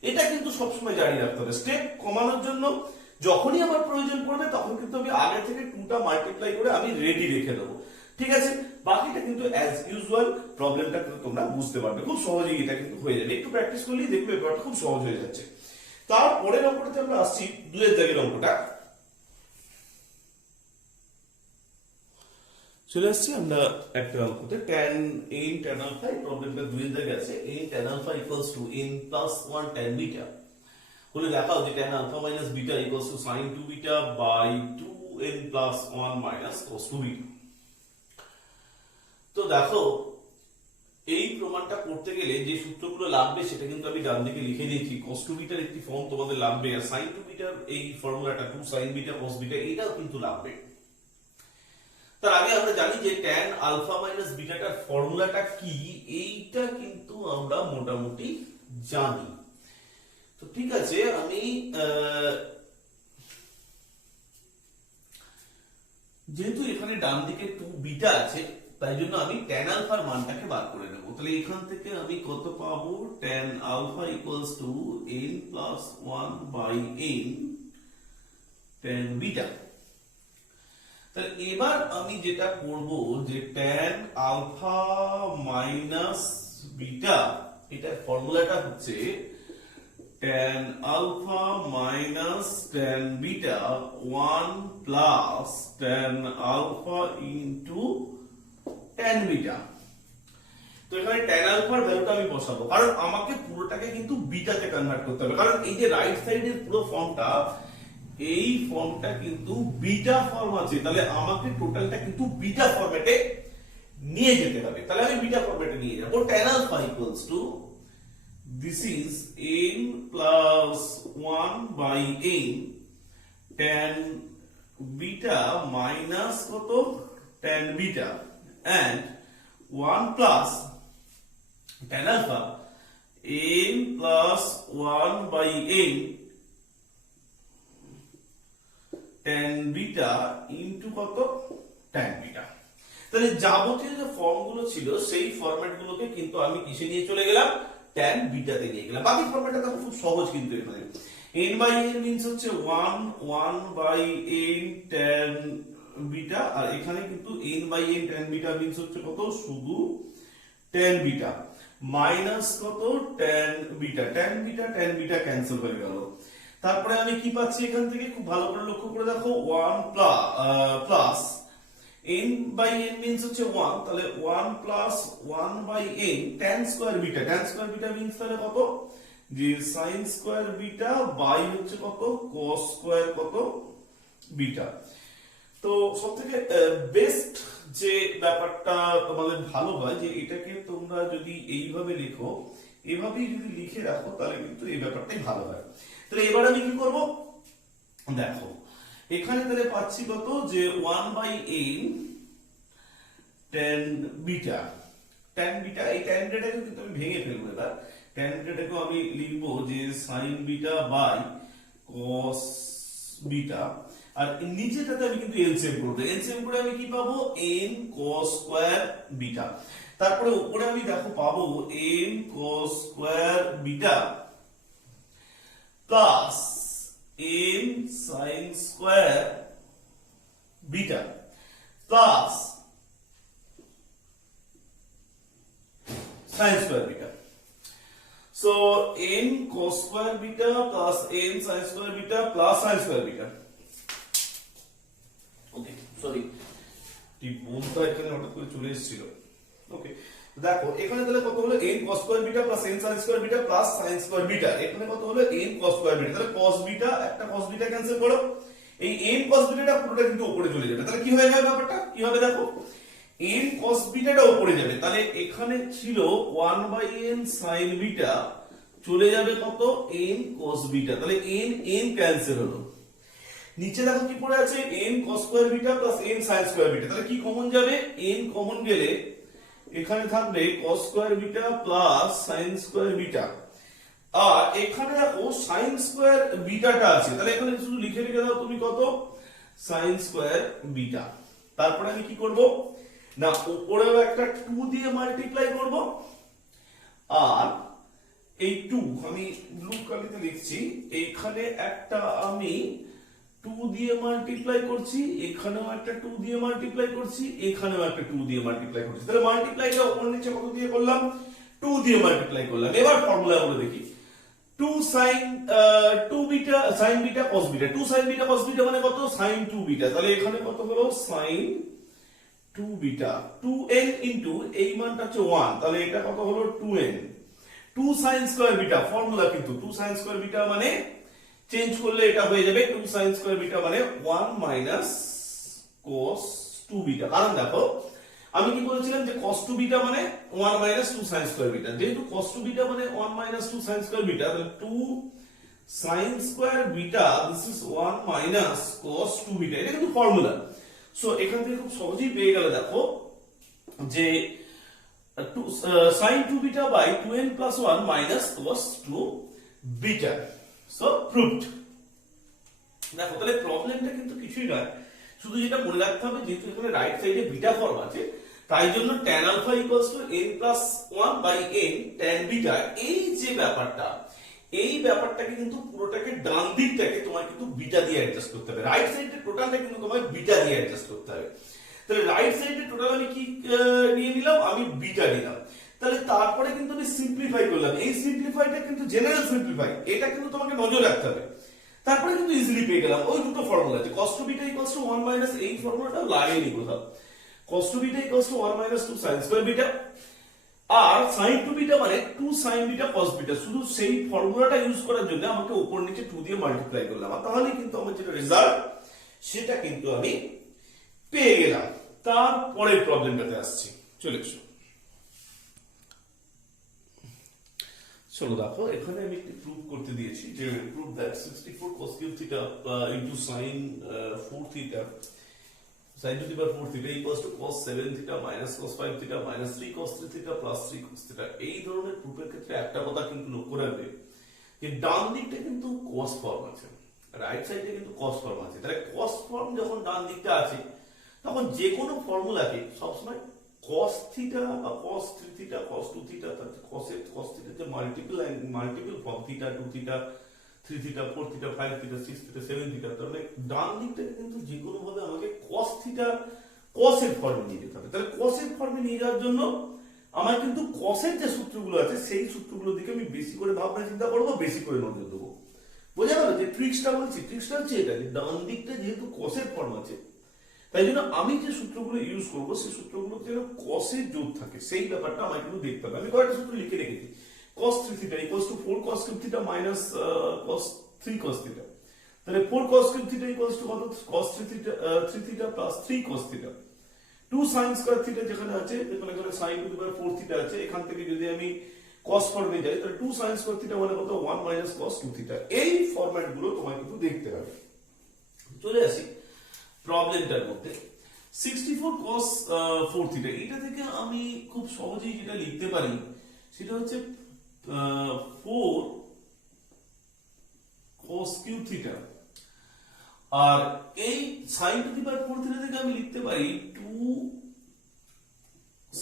এটা কিন্তু সবসময় জারি রাখতে হবে। স্টেপ কমানোর জন্য যখনই আমার প্রয়োজন পড়বে তখন কিন্তু আমি আগে থেকে 2টা মাল্টিপ্লাই করে আমি রেডি রেখে দেবো। ঠিক আছে, বাকিটা কিন্তু অ্যাজ ইউজুয়াল প্রবলেমটা কিন্তু তোমরা বুঝতে পারবে খুব সহজেই, এটা কিন্তু হয়ে যাবে। একটু প্র্যাকটিস করলেই দেখবে ব্যাপারটা খুব সহজ হয়ে যাচ্ছে। তারপরের অঙ্কটাতে আমরা আসছি 2 এর দাগের অঙ্কটা। চলে আসছি আমরা একটা অঙ্কতে, tan in tan alpha, প্রবলেমটা 2 এর দাগে আছে। in tan alpha equals to n plus 1 tan beta বলে দেখাও যে tan alpha minus beta equals to sin 2 beta by 2n plus 1 minus cos 2 beta। তো দেখো এই প্রমাণটা করতে গেলে যে সূত্রগুলো লাগবে সেটা কিন্তু আমি ডান দিকে লিখে দিয়েছি। cos 2 বিটার একটি ফর্ম তোমাদের লাগবে, আর sin 2 বিটার এই ফর্মুলাটা 2 sin বিটা cos বিটা এটাও কিন্তু লাগবে। তার আগে আমরা জানি যে tan আলফা মাইনাস বিটাটার ফর্মুলাটা কি, এইটা কিন্তু আমরা মোটামুটি জানি। তো ঠিক আছে, আমি যেহেতু এখানে ডান দিকে 2 বিটা আছে, তাই জন্য আমি tan আলফার মানটাকে বার করে নেব। তাহলে এখান থেকে আমি কত পাবো, tan alpha equals to n plus 1 by n tan beta. তাহলে এবার আমি যেটা করব যে tan আলফা মাইনাস বিটা, এটা ফর্মুলাটা হচ্ছে tan alpha minus tan beta 1 plus tan alpha into tan beta। তো এখানে tan alpha এর ভ্যালুটা আমি বসাবো, কারণ আমাকে পুরোটাকে কিন্তু বিটাতে কনভার্ট করতে হবে, কারণ এই যে রাইট সাইডের পুরো ফর্মটা, এই ফর্মটা কিন্তু বিটা ফর্ম আছে, তাহলে আমাকে টোটালটা কিন্তু বিটা ফরম্যাটে নিয়ে যেতে হবে। তাহলে আমি বিটা ফরম্যাটে নিয়ে যাব। tan alpha equals to this is n plus 1 by n tan beta minus কত tan beta and 1 plus tan alpha n plus 1 by n tan beta into কত tan beta। তাহলে যাবতীয় যে ফর্মগুলো ছিল সেই ফরম্যাটগুলোকে কিন্তু আমি কিসে নিয়ে চলে গেলাম, tan বিটাতে নিয়ে গেলাম। বাকি ফরম্যাটটা তো খুব সহজ, কিন্তু এখানে n বাই n মিন্স হচ্ছে 1 বাই n tan বিটা, আর এখানে কিন্তু n by n tan beta means হচ্ছে কত, শুধু tan বিটা মাইনাস কত tan beta. tan beta cancel হয়ে গেল। তারপরে আমি কি পাচ্ছি এখান থেকে, খুব ভালো করে লক্ষ্য করে দেখো, 1 plus n by n means হচ্ছে 1, তাহলে 1 plus 1 by n tan square beta। tan square beta means তাহলে কত, যে sin square beta by হচ্ছে কত cos square কত beta। তো সবথেকে বেস্ট যে ব্যাপারটা তোমাদের ভালো হয়, যে এটাকে তোমরা যদি এইভাবে লেখো, এভাবেই যদি লিখে রাখো, তাহলে কিন্তু এই ব্যাপারটাই ভালো হয়। তাহলে এবার আমি কি করব, দেখো এখানে তাহলে পাচ্ছি কত, যে 1 by n tan beta. tan beta, এই tan বিটাকে কিন্তু আমি ভেঙে ফেলবো এবার। tan বিটাকে আমি লিখব যে sin beta by cos beta, আর নিচেটাতে আমি কিন্তু এলসিএম করব। এলসিএম করে আমি কি পাবো, n cos স্কয়ার বিটা। তারপরে উপরে আমি দেখো পাবো n cos square beta plus n sin square beta plus sin square beta. So n cos square beta plus n sin square beta plus sin square beta. Okay, sorry, এই বোনটা এখানে হঠাৎ করে চলে এসেছিল। ওকে, দেখো এখানে তাহলে কত হলো, n cos square beta plus n sin square beta plus sin square beta। এখানে কত হলো, n cos square beta। তাহলে cos beta, একটা cos beta ক্যান্সেল করো, এই n cos beta টা পুরোটা কিন্তু উপরে চলে যাবে। তাহলে কি হয়ে যাবে ব্যাপারটা, কি হবে দেখো, n cos beta টা উপরে যাবে। তাহলে এখানে ছিল 1 by n sin beta, চলে যাবে কত, n cos beta। তাহলে n ক্যান্সেল হলো। নিচে দেখো কি পড়ে আছে, n cos square beta plus n sin square beta। তাহলে কি কমন যাবে, n কমন গেলে এখানে থাকবে cos square beta plus sin square beta, আর এখানে দেখো sin square beta টা আছে। তাহলে এখানে শুধু লিখে রেখে দাও তুমি কত, sin square beta। তারপরে আমি কি করব না, উপরেও একটা 2 দিয়ে মাল্টিপ্লাই করব, আর এই 2 আমি ব্লু কালিতে লিখছি, এইখানে একটা আমি 2 দিয়ে মাল্টিপ্লাই করছি, এখানেও একটা 2 দিয়ে মাল্টিপ্লাই করছি, এখানেও একটা 2 দিয়ে মাল্টিপ্লাই করছি। তাহলে মাল্টিপ্লাইটা উপর নিচে কত দিয়ে করলাম, 2 দিয়ে মাল্টিপ্লাই করলাম। এবার ফর্মুলা গুলো দেখি, 2 sin 2 beta sin beta cos beta, 2 sin beta cos beta মানে কত, sin 2 বিটা। তাহলে এখানে কত হলো, sin 2 বিটা, 2n ইনটু এই মানটা হচ্ছে 1, তাহলে এটা কত হলো 2n। 2 sin square beta, formula কিন্তু 2 sin স্কয়ার বিটা মানে চেঞ্জ করলে এটা হয়ে যাবে 2 sin স্কয়ার বিটা মানে 1 মাইনাস cos 2 বিটা। কারণ দেখো আমি কি বলেছিলাম, যে cos 2 বিটা মানে 1 মাইনাস 2 sin স্কয়ার বিটা। যেহেতু cos 2 বিটা মানে 1 মাইনাস 2 sin স্কয়ার বিটা, তাহলে 2 sin square beta this is 1 minus cos 2 beta. এটা কিন্তু ফর্মুলা। সো এখান থেকে খুব সহজেই পেয়ে গেলে দেখো যে sin 2 beta by 2n plus 1 minus cos 2 beta. So proved. দেখো তাহলে প্রবলেমটা কিন্তু কিছুই নয়, শুধু যেটা মনে রাখতে হবে, যেহেতু এখানে রাইট সাইডে বিটা ফর্ম আছে, তাই জন্য tan alpha equals to n plus 1 by n tan beta, এই ব্যাপারটাকে কিন্তু পুরোটাকে ডান দিকটাকে তোমার কিন্তু বিটা দিয়ে অ্যাডজাস্ট করতে হবে, রাইট সাইডে টোটালটা কিন্তু তোমার বিটা দিয়ে অ্যাডজাস্ট করতে হবে। তাহলে রাইট সাইডে টোটাল আমি কি নিয়ে নিলাম, আমি বিটা নিলাম। তাহলে তারপরে কিন্তু আমি সিম্পলিফাই করলাম, এই সিম্পলিফাইটা কিন্তু জেনারেল সিম্পলিফাই, এটা কিন্তু তোমাকে নজর রাখতে হবে। তারপরে কিন্তু ইজিলি পেয়ে গেলাম ওই দুটো ফর্মুলা আছে, cos to beta equals to 1 minus, এই ফর্মুলাটা লাগাইনি কোথাও, cos to beta equals to 1 minus 2 sin square beta, R sin to beta মানে 2 sin beta cos beta, শুধু সেই ফর্মুলাটা ইউজ করার জন্য আমাকে উপর নিচে 2 দিয়ে মাল্টিপ্লাই করলাম, আর তাহলে কিন্তু আমার যেটা রেজাল্ট সেটা কিন্তু আমি পেয়ে গেলাম। তারপরের প্রবলেমটাতে আসছি, চলে এসো। চলো দেখো, এখানে আমি একটু প্রুভ করতে দিয়েছি যে prove that 64 cos cube theta into sin 4 theta sin to the power 4 theta equals to cos 7 theta minus cos 5 theta minus 3 cos 3 theta plus 3 cos theta। এই ধরনের প্রুফের ক্ষেত্রে একটা কথা কিন্তু লক্ষ্য রাখবে যে ডান দিকটা কিন্তু cos ফর্ম আছে, রাইট সাইডে কিন্তু cos ফর্ম আছে। তাহলে cos ফর্ম যখন ডান দিকটা আছে, তখন যে কোনো ফর্মুলাকে সবসময় cos theta বা cos 3 theta cos 2 theta, cos theta যে multiple form, theta 2 theta 3 theta 4 theta 5 theta 6 theta 7 theta, তাহলে ডান দিকটাকে কিন্তু যে কোনো ভাবে আমাকে cos theta cos এর ফর্মে নিয়ে যেতে হবে। তাহলে cos এর ফর্মে নিয়ে যাওয়ার জন্য আমার কিন্তু cos এর যে সূত্রগুলো আছে সেই সূত্রগুলোর দিকে আমি বেশি করে ভাবনা চিন্তা করবো, বেশি করে নজর দেবো। বোঝা গেল যে ট্রিক্সটা বলছি, ট্রিক্সটা হচ্ছে এটা যে ডান দিকটা যেহেতু cos এর ফর্ম আছে, তাই জন্য আমি যে সূত্রগুলো ইউজ করবো সেই সূত্রগুলো যেন cos এর যোগ থাকে, সেই ব্যাপারটা আমার কিন্তু দেখতে হবে। আমি কয়েকটা সূত্র লিখে রেখেছি, cos 3 theta equals to 4 cos cube theta minus cos 3 cos theta, তাহলে 4 cos cube theta equals to কত, cos 3 theta plus 3 cos theta, 2 sin square theta যেখানে আছে, এখানে sin to the power 4 theta আছে, এখান থেকে যদি আমি cos ফর্মে যাই তাহলে 2 sin square theta মানে কত, 1 minus cos 2 theta। এই ফরম্যাট গুলো তোমাকে কিন্তু দেখতে হবে। চলে আসি প্রবলেমটার মধ্যে। 64 cos 4 theta, এটা থেকে আমি খুব সহজেই যেটা লিখতে পারি সেটা হচ্ছে 4 cos cube theta, আর এই sin to the power 4 theta থেকে আমি লিখতে পারি 2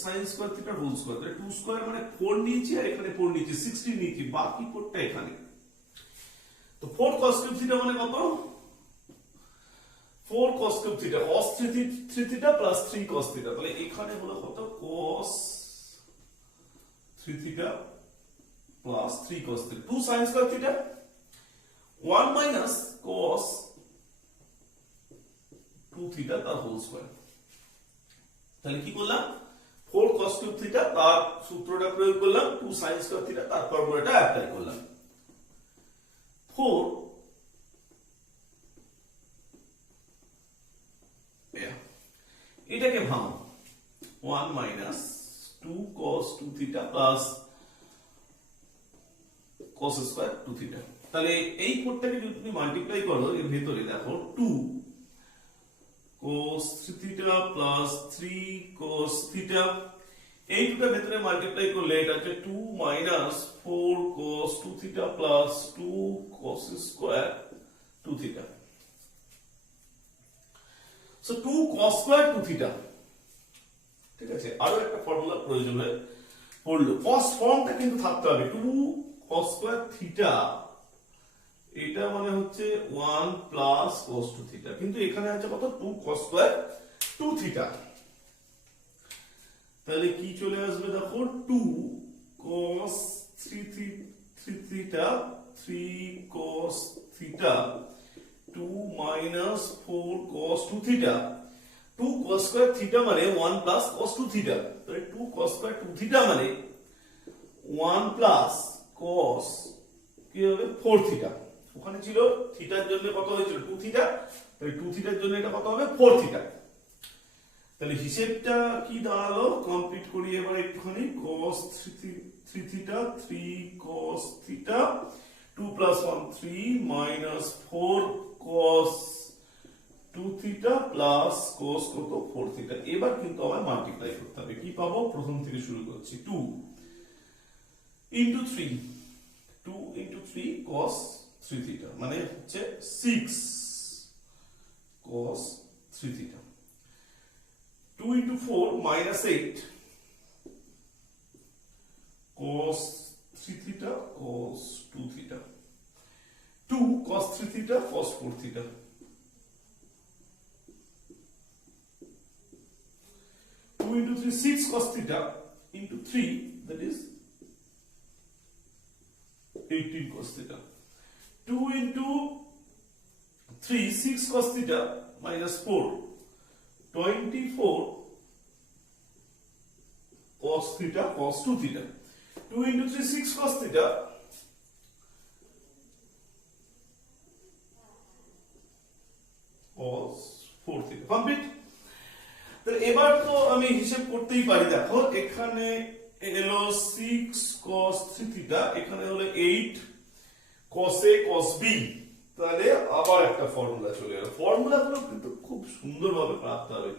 sin square theta whole square, তাহলে 2 স্কয়ার মানে 4 নিয়েছি আর এখানে 4 নিয়েছি, 16 নিয়েছি, বাকি 4টা এখানে। তো 4 cos cube theta মানে কত, 4 cos cube theta cos 3 theta plus 3 cos theta, তাহলে এখানে হলো কত, cos 3 theta plus 3 cos theta, 2 sin square theta 1 minus cos 2 theta তার হোল স্কয়ার। তাহলে কি করলাম, 4 cos cube theta তার সূত্রটা প্রয়োগ করলাম, 2 sin square theta তার ফর্মুলাটা অ্যাপ্লাই করলাম। 4 এটাকে ভাঙো, 1 minus 2 cos 2 theta plus cos square 2 theta। তাহলে এই কোডটাকে যদি তুমি মাল্টিপ্লাই করো, এর ভেতরে দেখো 2 cos 3 theta plus 3 cos theta, এই দুটো ভেতরে মাল্টিপ্লাই করলে এটা হচ্ছে 2 minus 4 cos 2 theta plus 2 cos square 2 theta। So 2 cos square 2 theta, ঠিক আছে। আরো একটা ফর্মুলা প্রয়োজন হয় পড়লো, cos ফর্মটা কিন্তু থাকতে হবে, 2 cos square theta এটা মানে হচ্ছে 1 plus cos 2 theta, কিন্তু এখানে আছে কত, 2 cos square 2 theta। তাহলে কি চলে আসবে দেখো, 2 cos 3 theta 3 cos theta 2 minus 4 cos 2 theta, 2 cos square theta মানে 1 plus cos 2 theta, তাহলে 2 cos square 2 theta মানে 1 plus cos কি হবে 4 theta, ওখানে ছিল থিটার জন্য কত হয়েছিল 2 theta, তাহলে 2 theta এর জন্য এটা কত হবে 4 theta। তাহলে হিসেবটা কি দাঁড়ালো, কমপ্লিট করি এবার একটুখানি, cos 3 theta 3 cos theta 2 plus 1 3 minus 4 cos 2 theta plus cos কত 4 theta। এবার কিন্তু আমার মাল্টিপ্লাই করতে হবে, কি পাবো, প্রথম থেকে শুরু করছি, 2 into 3 2 into 3 cos 3 theta মানে হচ্ছে 6 cos 3 theta. 2 into 4 minus 8 cos 3 theta cos 2 theta. 2 cos 3 theta cos 4 theta. 2 into 3 6 cos theta into 3, that is 18 cos theta. 2 into 3 6 cos theta minus 4 24 cos theta cos 2 theta. 2 into 3 6 cos theta cos 4 theta. Complete. তাহলে এবার তো আমি হিসাব করতেই পারি, দেখো এখানে এলো 6 cos 3 theta, এখানে হলো 8 cos a cos b। তাহলে আবার একটা ফর্মুলা চলে এলো। ফর্মুলাগুলো কিন্তু খুব সুন্দরভাবে রাখতে হবে।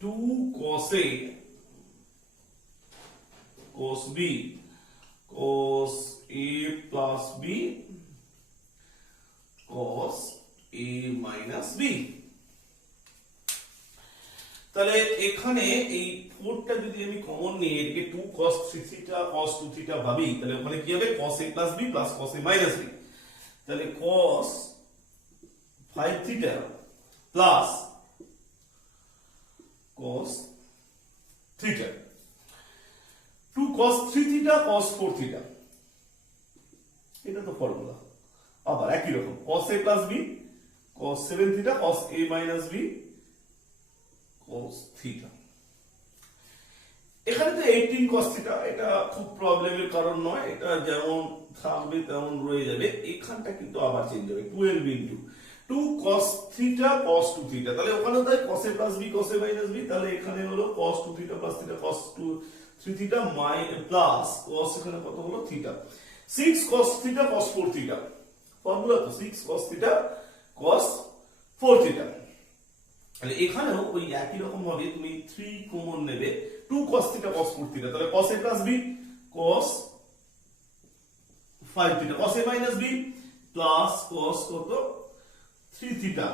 2 cos a cos b cos a plus b cos a minus b। তাহলে এখানে এই 4টা যদি আমি কমন নিই, এটাকে 2 cos 3 theta cos 2 theta ভাবি, তাহলে ওখানে কি হবে cos a plus b plus cos a minus b। তাহলে cos 5 theta plus cos theta। 2 cos 3 theta cos 4 theta, এটা তো ফর্মুলা। আবার একই রকম cos a plus b cos 7 theta cos a minus b cos theta। এখানে তো 18 cos theta, এটা খুব প্রবলেমের কারণ নয়, এটা যেমন থাকবে তেমন রয়ে যাবে। এখানটা কিন্তু আবার চেঞ্জ হবে, 12 into 2 cos theta cos 2 theta। তাহলে ওখানে তাই cos a plus b cos a minus b, তাহলে এখানে হলো cos 2 theta plus theta cos 3 theta plus cos এখানে কত হলো theta। 6 cos theta cos 4 theta, formula তো 6 cos theta cos 4 theta। তাহলে এখানেও ওই একই রকম ভাবে তুমি 3 কমন নেবে, 2 cos theta cos 4 theta, তাহলে cos a plus b cos 5 theta cos a minus b plus cos কত 3 theta।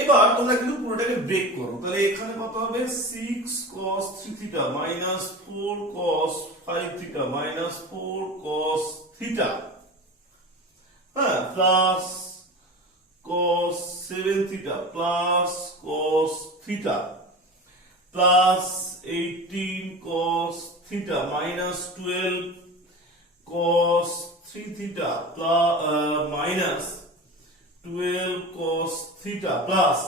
এবার তোমরা কিন্তু পুরোটাকে ব্রেক করো, তাহলে এখানে কত হবে 6 cos 3 theta minus 4 cos 5 theta minus 4 cos theta, হ্যাঁ, plus cos 7 theta plus cos theta plus 18 cos theta minus 12 cos 3 theta plus minus 12 cos theta plus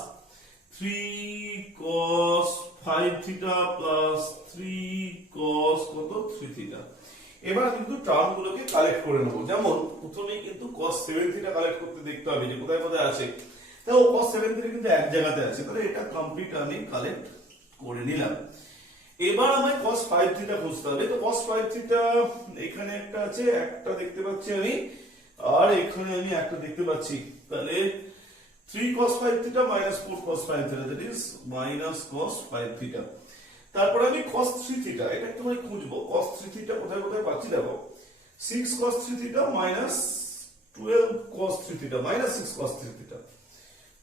3 cos 5 theta plus 3 cos কত 3 theta। এবার কিন্তু term গুলোকে collect করে নেব। যেমন প্রথমেই কিন্তু cos 7 theta কালেক্ট করতে দেখতে হবে যে কোথায় কোথায় আছে। তাও cos 7 theta কিন্তু এক জায়গাতে আছে, তাহলে এটা কমপ্লিট আমি কালেক্ট করে নিলাম। এবার আমায় cos 5 theta খুঁজতে হবে। তো cos 5 theta এখানে একটা আছে, একটা দেখতে পাচ্ছি আমি, আর এখানে আমি একটা দেখতে পাচ্ছি। তাহলে 3 cos 5 theta minus 4 cos 5 theta, that is minus cos 5 theta। তারপর আমি cos 3 theta, এটা একটু আমি খুঁজবো। cos 3 theta কোথায় কোথায় পাচ্ছি দেখো, 6 cos 3 theta minus 12 cos 3 theta minus 6 cos 3 theta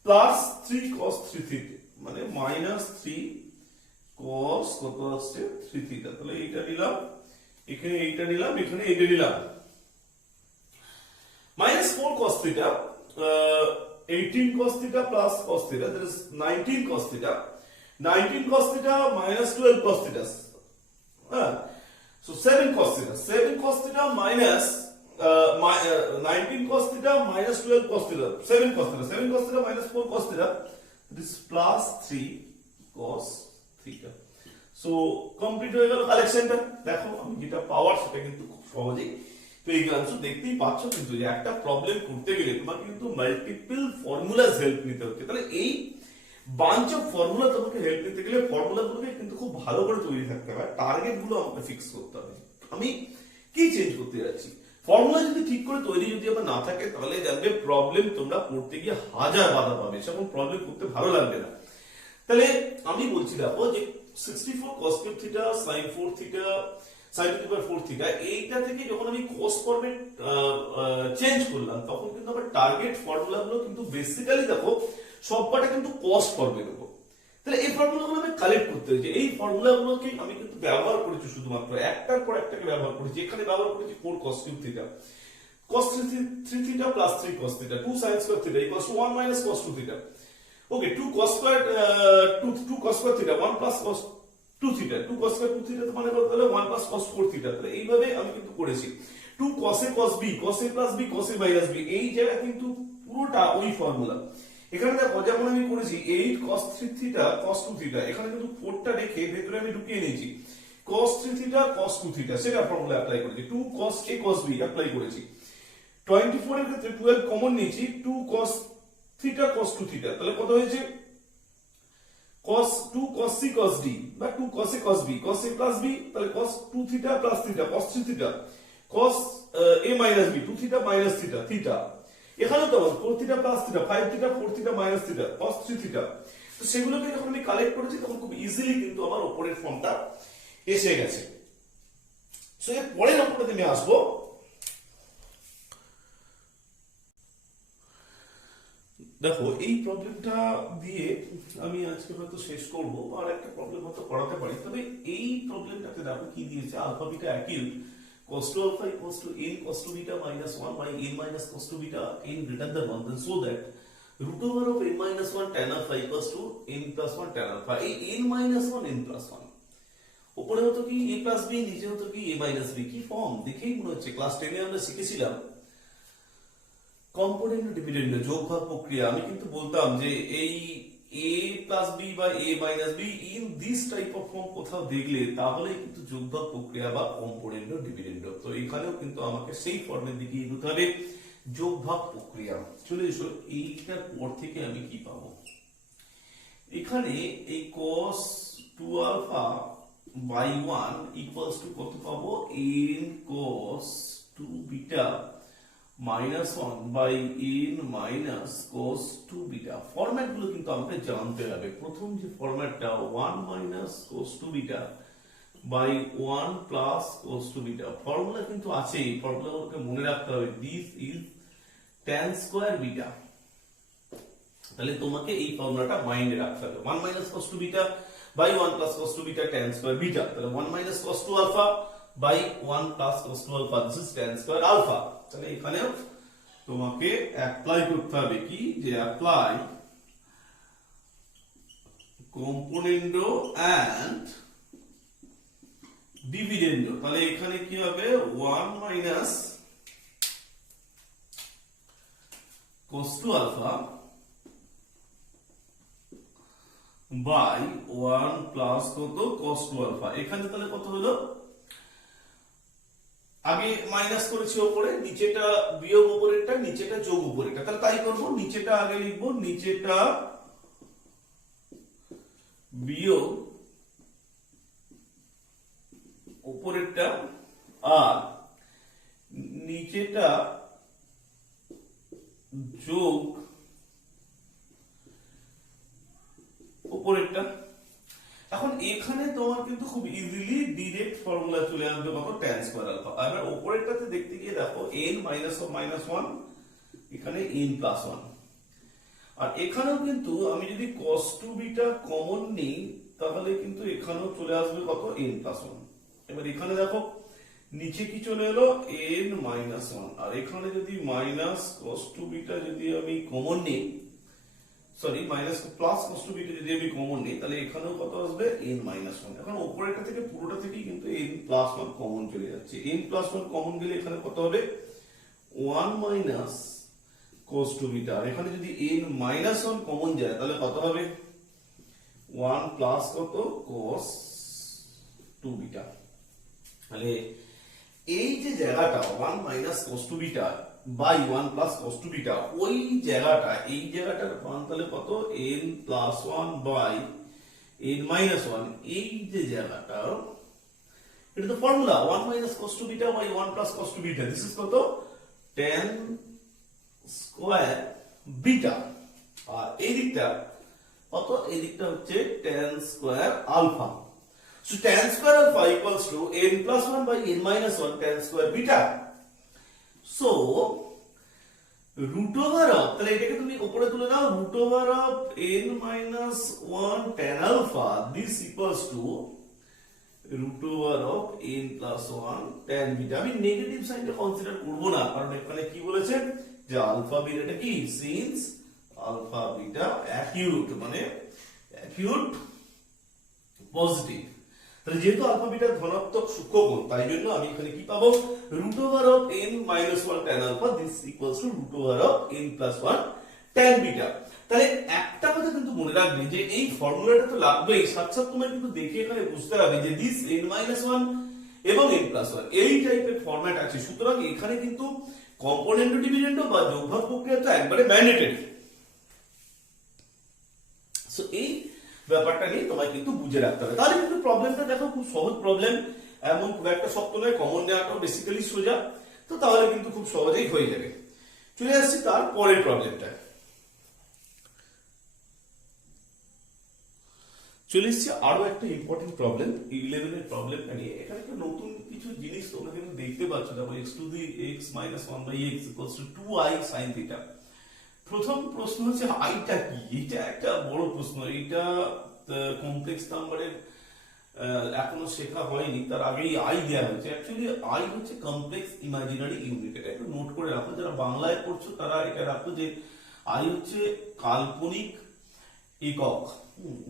plus 3 cos 3 theta, মানে minus 3 cos কত আসছে 3 theta। তাহলে এইটা নিলাম, এখানে এইটা নিলাম, এখানে এইটা নিলাম। minus 4 cos theta, 18 cos theta plus cos theta, that is 19 cos theta। 19 cos theta minus 12 cos theta, so 7 cos theta, 7 cos theta minus 19 cos theta minus 12 cos theta, 7 cos theta, 7 cos theta minus 4 cos theta, that is plus 3 cos theta। so complete হয়ে গেল কালেকশনটা। দেখো আমি যেটা পাওয়ার সেটা কিন্তু খুব সহজেই পেয়ে গেলাম। তো দেখতেই পাচ্ছ কিন্তু যে একটা প্রবলেম করতে গেলে তোমাকে কিন্তু মাল্টিপল ফর্মুলাস হেল্প নিতে হচ্ছে। তাহলে এই বাঞ্চ অফ ফর্মুলা তোমাকে হেল্প নিতে গেলে ফর্মুলাগুলোকে কিন্তু খুব ভালো করে তৈরি থাকতে হবে, টার্গেট গুলো আমাকে ফিক্স করতে হবে। আমি কি চেঞ্জ করতে যাচ্ছি, ফর্মুলা যদি ঠিক করে তৈরি যদি আমার না থাকে, তাহলে জানবে প্রবলেম তোমরা করতে গিয়ে হাজার বাধা পাবে, সেরকম প্রবলেম করতে ভালো লাগবে না। তাহলে আমি বলছি দেখো যে 64 cos cube theta sin 4 theta sin to the power 4 theta, এইটা থেকে যখন আমি cos ফর্মেট চেঞ্জ করলাম, তখন কিন্তু আমার টার্গেট ফর্মুলা গুলো কিন্তু বেসিক্যালি দেখো সবকটা কিন্তু কস্ট ফর্মে নেবো। তাহলে এই ফর্মুলাগুলো আমি কালেক্ট করতে হয়েছে, এই ফর্মুলাগুলোকে আমি কিন্তু ব্যবহার করেছি শুধুমাত্র একটার পর একটাকে ব্যবহার করেছি। এখানে ব্যবহার করেছি 4 cos cube theta, cos 3 theta plus 3 cos theta, 2 sin square theta equals to 1 minus cos 2 theta. Okay, 2 cos square 2 cos square theta 1 plus cos 2 theta, 2 cos square 2 theta তো মানে কত হলো 1 plus cos 4 theta। তাহলে এইভাবে আমি কিন্তু করেছি 2 cos a cos b, cos a plus b, cos a minus b, এই জায়গা কিন্তু পুরোটা ওই ফর্মুলা। এখানে দেখো যেমন আমি করেছি 8 cos 3 theta cos 2 theta, এখানে কিন্তু 4টা রেখে ভেতরে আমি ঢুকিয়ে নিয়েছি cos 3 theta cos 2 theta, সেটা ফর্মুলা অ্যাপ্লাই করেছি। 2 cos a cos b apply করেছি। 24 এর ক্ষেত্রে 12 কমন নিয়েছি, 2 cos theta cos 2 theta, তাহলে কত হয়েছে cos 2 cos c cos d বা 2 cos a cos b, cos a plus b, তাহলে cos 2 theta plus theta cos 3 theta, cos a minus b 2 theta minus theta theta, এখানেও তো 4 theta plus theta 5 theta 4 theta minus theta cos 3 theta। তো সেগুলোকে যখন আমি collect করেছি তখন খুব ইজিলি কিন্তু আমার উপরের ফর্মটা এসে গেছে। সো এর পরের নম্বরটাতে আমি আসবো। দেখো এই প্রবলেমটা দিয়ে আমি আজকে হয়তো শেষ করবো, আর একটা প্রবলেম হয়তো করাতে পারি। তবে এই প্রবলেমটাতে দেখো কি দিয়েছে, alpha beta acute cos 2 alpha equals to n cos 2 beta minus 1 by n minus cos 2 beta n greater than 1, then so that root over of n minus 1 tan alpha equals to n plus 1 tan alpha। এই n minus 1 n plus 1 উপরে হতো কি a plus b, নিচে হতো কি a minus b। কি form দেখেই মনে হচ্ছে ক্লাস 10 এ আমরা শিখেছিলাম কম্পোনেন্ট ডিভিডেন্ড যোগভাগ প্রক্রিয়া। আমি কিন্তু বলতাম যে এই a plus b by a minus b in this type of form কোথাও দেখলে তাহলে কিন্তু যোগভাগ প্রক্রিয়া বা কম্পোনেন্ট ডিভিডেন্ড। তো এখানেও কিন্তু আমাকে সেই ফর্মের দিকে এগোতে হবে, যোগভাগ প্রক্রিয়া। চলে এসো, এইটার পর থেকে আমি কি পাবো, এখানে এই cos 2 alpha by 1 equals to কত পাবো, n cos 2 beta minus 1 by n minus cos 2 beta। Format গুলো কিন্তু আমাকে জানতে হবে। প্রথম যে ফরম্যাটটা 1 minus cos 2 beta by 1 plus cos 2 beta, formula কিন্তু আছে, এই ফর্মুলাগুলোকে মনে রাখতে হবে। This is tan square beta, তাহলে তোমাকে এই ফর্মুলাটা মাইন্ডে রাখতে হবে। 1 minus cos 2 beta by 1 plus cos 2 beta tan square beta, তাহলে 1 minus cos 2 alpha by 1 plus cos 2 alpha, this is tan square alpha। তাহলে এখানে তোমাকে অ্যাপ্লাই করতে হবে কি, যে অ্যাপ্লাই কম্পোনেন্ডো এন্ড ডিভিডেন্ডো। তাহলে এখানে কি হবে 1 minus cos 2 alpha by 1 plus কত cos 2 alpha। এখানে তাহলে কত হলো, আগে মাইনাস করেছি উপরে, নিচেটা বিয়োগ উপরেরটা, নিচেটা যোগ উপরেরটা। তাহলে তাই করব, নিচেটা আগে লিখবো, নিচেটা বিয়োগ উপরেরটা, আর নিচেটা যোগ উপরেরটা। এখন এখানে তোমার কিন্তু খুব ইজিলি ডাইরেক্ট ফর্মুলা চলে আসবে কত, tan স্কয়ার আলফা। এবার উপরেরটাতে দেখতে গিয়ে দেখো n minus of minus 1, এখানে n plus 1, আর এখানেও কিন্তু আমি যদি cos 2 beta কমন নিই তাহলে কিন্তু এখানেও চলে আসবে কত, n plus 1। এবার এখানে দেখো নিচে কি চলে এলো, n minus 1, আর এখানে যদি মাইনাস cos 2 beta যদি আমি কমন নিই, sorry minus plus cos 2 beta যদি আমি কমন নিই তাহলে এখানেও কত আসবে, n minus 1। এখন উপরেরটা থেকে পুরোটা থেকেই কিন্তু n plus 1 কমন চলে যাচ্ছে। n plus 1 কমন গেলে এখানে কত হবে, 1 minus cos 2 beta, আর এখানে যদি n minus 1 কমন যায় তাহলে কত হবে, 1 plus কত cos 2 beta। তাহলে এই যে জায়গাটা 1 minus cos 2 beta by 1 plus cos 2 beta, ওই জায়গাটা, এই জায়গাটার মান তাহলে কত, n plus 1 by n minus 1, এই যে জায়গাটা, এটা তো formula 1 minus cos 2 beta by 1 plus cos 2 beta, this is কত, tan square beta। আর এই দিকটা কত, এই দিকটা হচ্ছে tan square alpha। So tan square alpha equals to n plus 1 by n minus 1 tan square beta। So root over of, তাহলে এটাকে তুমি উপরে তুলে দাও, root over of n minus 1 tan alpha this equals to root over of n plus 1 tan beta. আমি negative সাইনটা consider করব না, কারণ এখানে কি বলেছে যে আলফা বিটাটা কি, সিন্স আলফা বিটা অ্যাকিউট, মানে অ্যাকিউট পজিটিভ, তাহলে যেহেতু আলফা বিটা ধনাত্মক সূক্ষ্মকোণ, তাই জন্য আমি এখানে কি পাবো, root over of n minus 1 tan alpha this equals to root over of n plus 1 tan beta. তাহলে একটা কথা কিন্তু মনে রাখবে যে এই ফর্মুলাটা তো লাগবেই, সাথে সাথে তোমার কিন্তু দেখে এখানে বুঝতে হবে যে দিস n মাইনাস 1 এবং n প্লাস 1 এই টাইপের ফরম্যাট আছে, সুতরাং এখানে কিন্তু কম্পোনেন্ট ডিভিডেন্ড বা যোগভাগ প্রক্রিয়া তো একবারে ম্যান্ডেটরি। সো এই ব্যাপারটা নিয়ে তোমায় কিন্তু বুঝে রাখতে হবে, তাহলে কিন্তু প্রবলেমটা দেখো খুব সহজ প্রবলেম, এমন খুব একটা শক্ত নয়, কমন নেওয়াটাও বেসিক্যালি সোজা, তো তাহলে কিন্তু খুব সহজেই হয়ে যাবে। চলে আসছি তার পরের প্রবলেমটা, চলে এসছি আরো একটা ইম্পর্টেন্ট প্রবলেম 11 এর প্রবলেমটা নিয়ে। এখানে একটা নতুন কিছু জিনিস তোমরা কিন্তু দেখতে পাচ্ছ, দেখো x to the x minus 1/x equals to 2i sin theta. প্রথম প্রশ্ন হচ্ছে আইটা কি, এটা একটা বড় প্রশ্ন, এটা কমপ্লেক্স নাম্বারের এখনো শেখা হয়নি, তার আগেই আই দেওয়া হয়েছে। অ্যাকচুয়ালি আই হচ্ছে কমপ্লেক্স ইমাজিনারি ইউনিট, এটা একটু নোট করে রাখো, যারা বাংলায় পড়ছো তারা এটা রাখো যে আই হচ্ছে কাল্পনিক একক,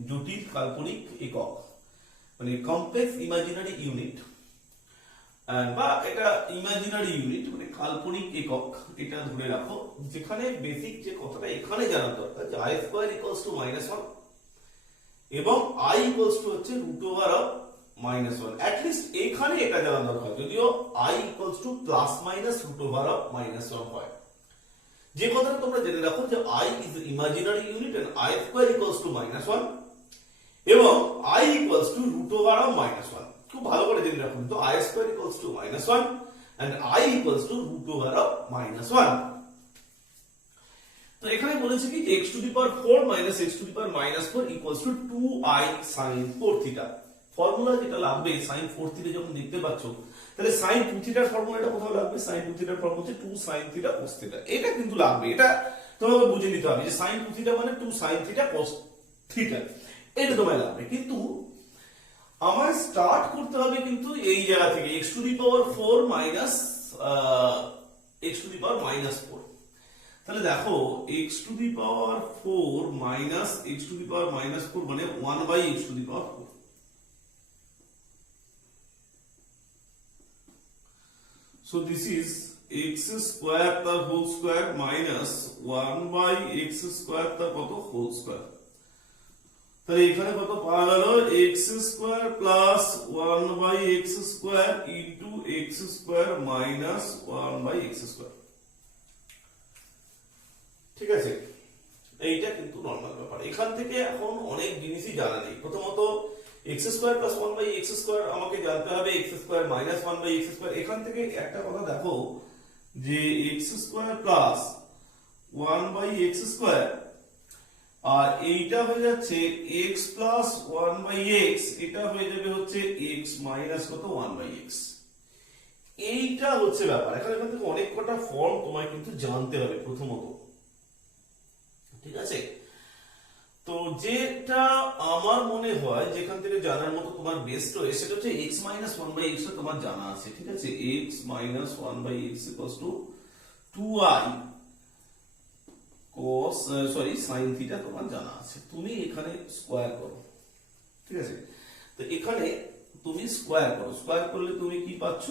জটিল কাল্পনিক একক, মানে কমপ্লেক্স ইমাজিনারি ইউনিট, বা এটা ইমাজিনারি ইউনিট মানে কাল্পনিক একক, এটা ধরে রাখো। যেখানে বেসিক যে কথাটা এখানে জানা দরকার যে আই স্কয়ার ইকুয়ালস টু -1 এবং আই ইকুয়ালস টু হচ্ছে root over of -1, at least এখানে এটা জানা দরকার, যদিও i equals to plus minus root over of -1 হয়। যে কথাটা তোমরা জেনে রাখো যে i is the imaginary unit and i square equals to -1 এবং i equals to root over of -1, খুব ভালো করে জেনে রাখো, তো i square equals to -1 and i equals to root over of -1। তো এখানে বলেছে কি x to the power 4 minus x to the power -4 equals to 2i sin 4 theta। Formula যেটা লাগবে sin 4 theta যখন দেখতে পাচ্ছো, তাহলে sin 2 থিটার ফর্মুলাটা কোথাও লাগবে, sin 2 থিটার ফর্মুলা হচ্ছে 2 sin থিটা cos থিটা, এটা কিন্তু লাগবে, এটা তোমাকে বুঝে নিতে হবে যে sin 2 থিটা মানে 2 sin থিটা cos থিটা, এটা তোমায় লাগবে। কিন্তু আমার স্টার্ট করতে হবে কিন্তু এই জায়গা থেকে x to the power 4 minus x to the power -4। তাহলে দেখো x to the power 4 minus x to the power -4 মানে 1/x to the power 4। So this is x square the whole square minus 1/x square the কত whole square। তাহলে এখানে কত পাওয়া গেল, x square plus 1/x square into x square minus 1/x square। ঠিক আছে, এইটা কিন্তু নরমাল ব্যাপার। এখান থেকে এখন অনেক জিনিসই জানা নেই। প্রথমত x square plus 1/x square আমাকে জানতে হবে, x square minus 1/x square। এখান থেকে একটা কথা দেখো যে x square plus 1/x square আর এইটা হয়ে যাচ্ছে x plus 1/x, এটা হয়ে যাবে হচ্ছে x minus কত 1/x। এইটা হচ্ছে ব্যাপার। এখান থেকে অনেক কটা ফর্ম তোমায় কিন্তু জানতে হবে প্রথমত, ঠিক আছে। তো যেটা আমার মনে হয় যেখান থেকে জানার মতো তোমার বেস্ট হয় সেটা হচ্ছে x minus 1/x টা তোমার জানা আছে, ঠিক আছে। x minus 1/x equals to 2i cos sin theta তোমার জানা আছে, তুমি এখানে স্কয়ার করো, ঠিক আছে। তো এখানে তুমি স্কয়ার করো, স্কয়ার করলে তুমি কি পাচ্ছ,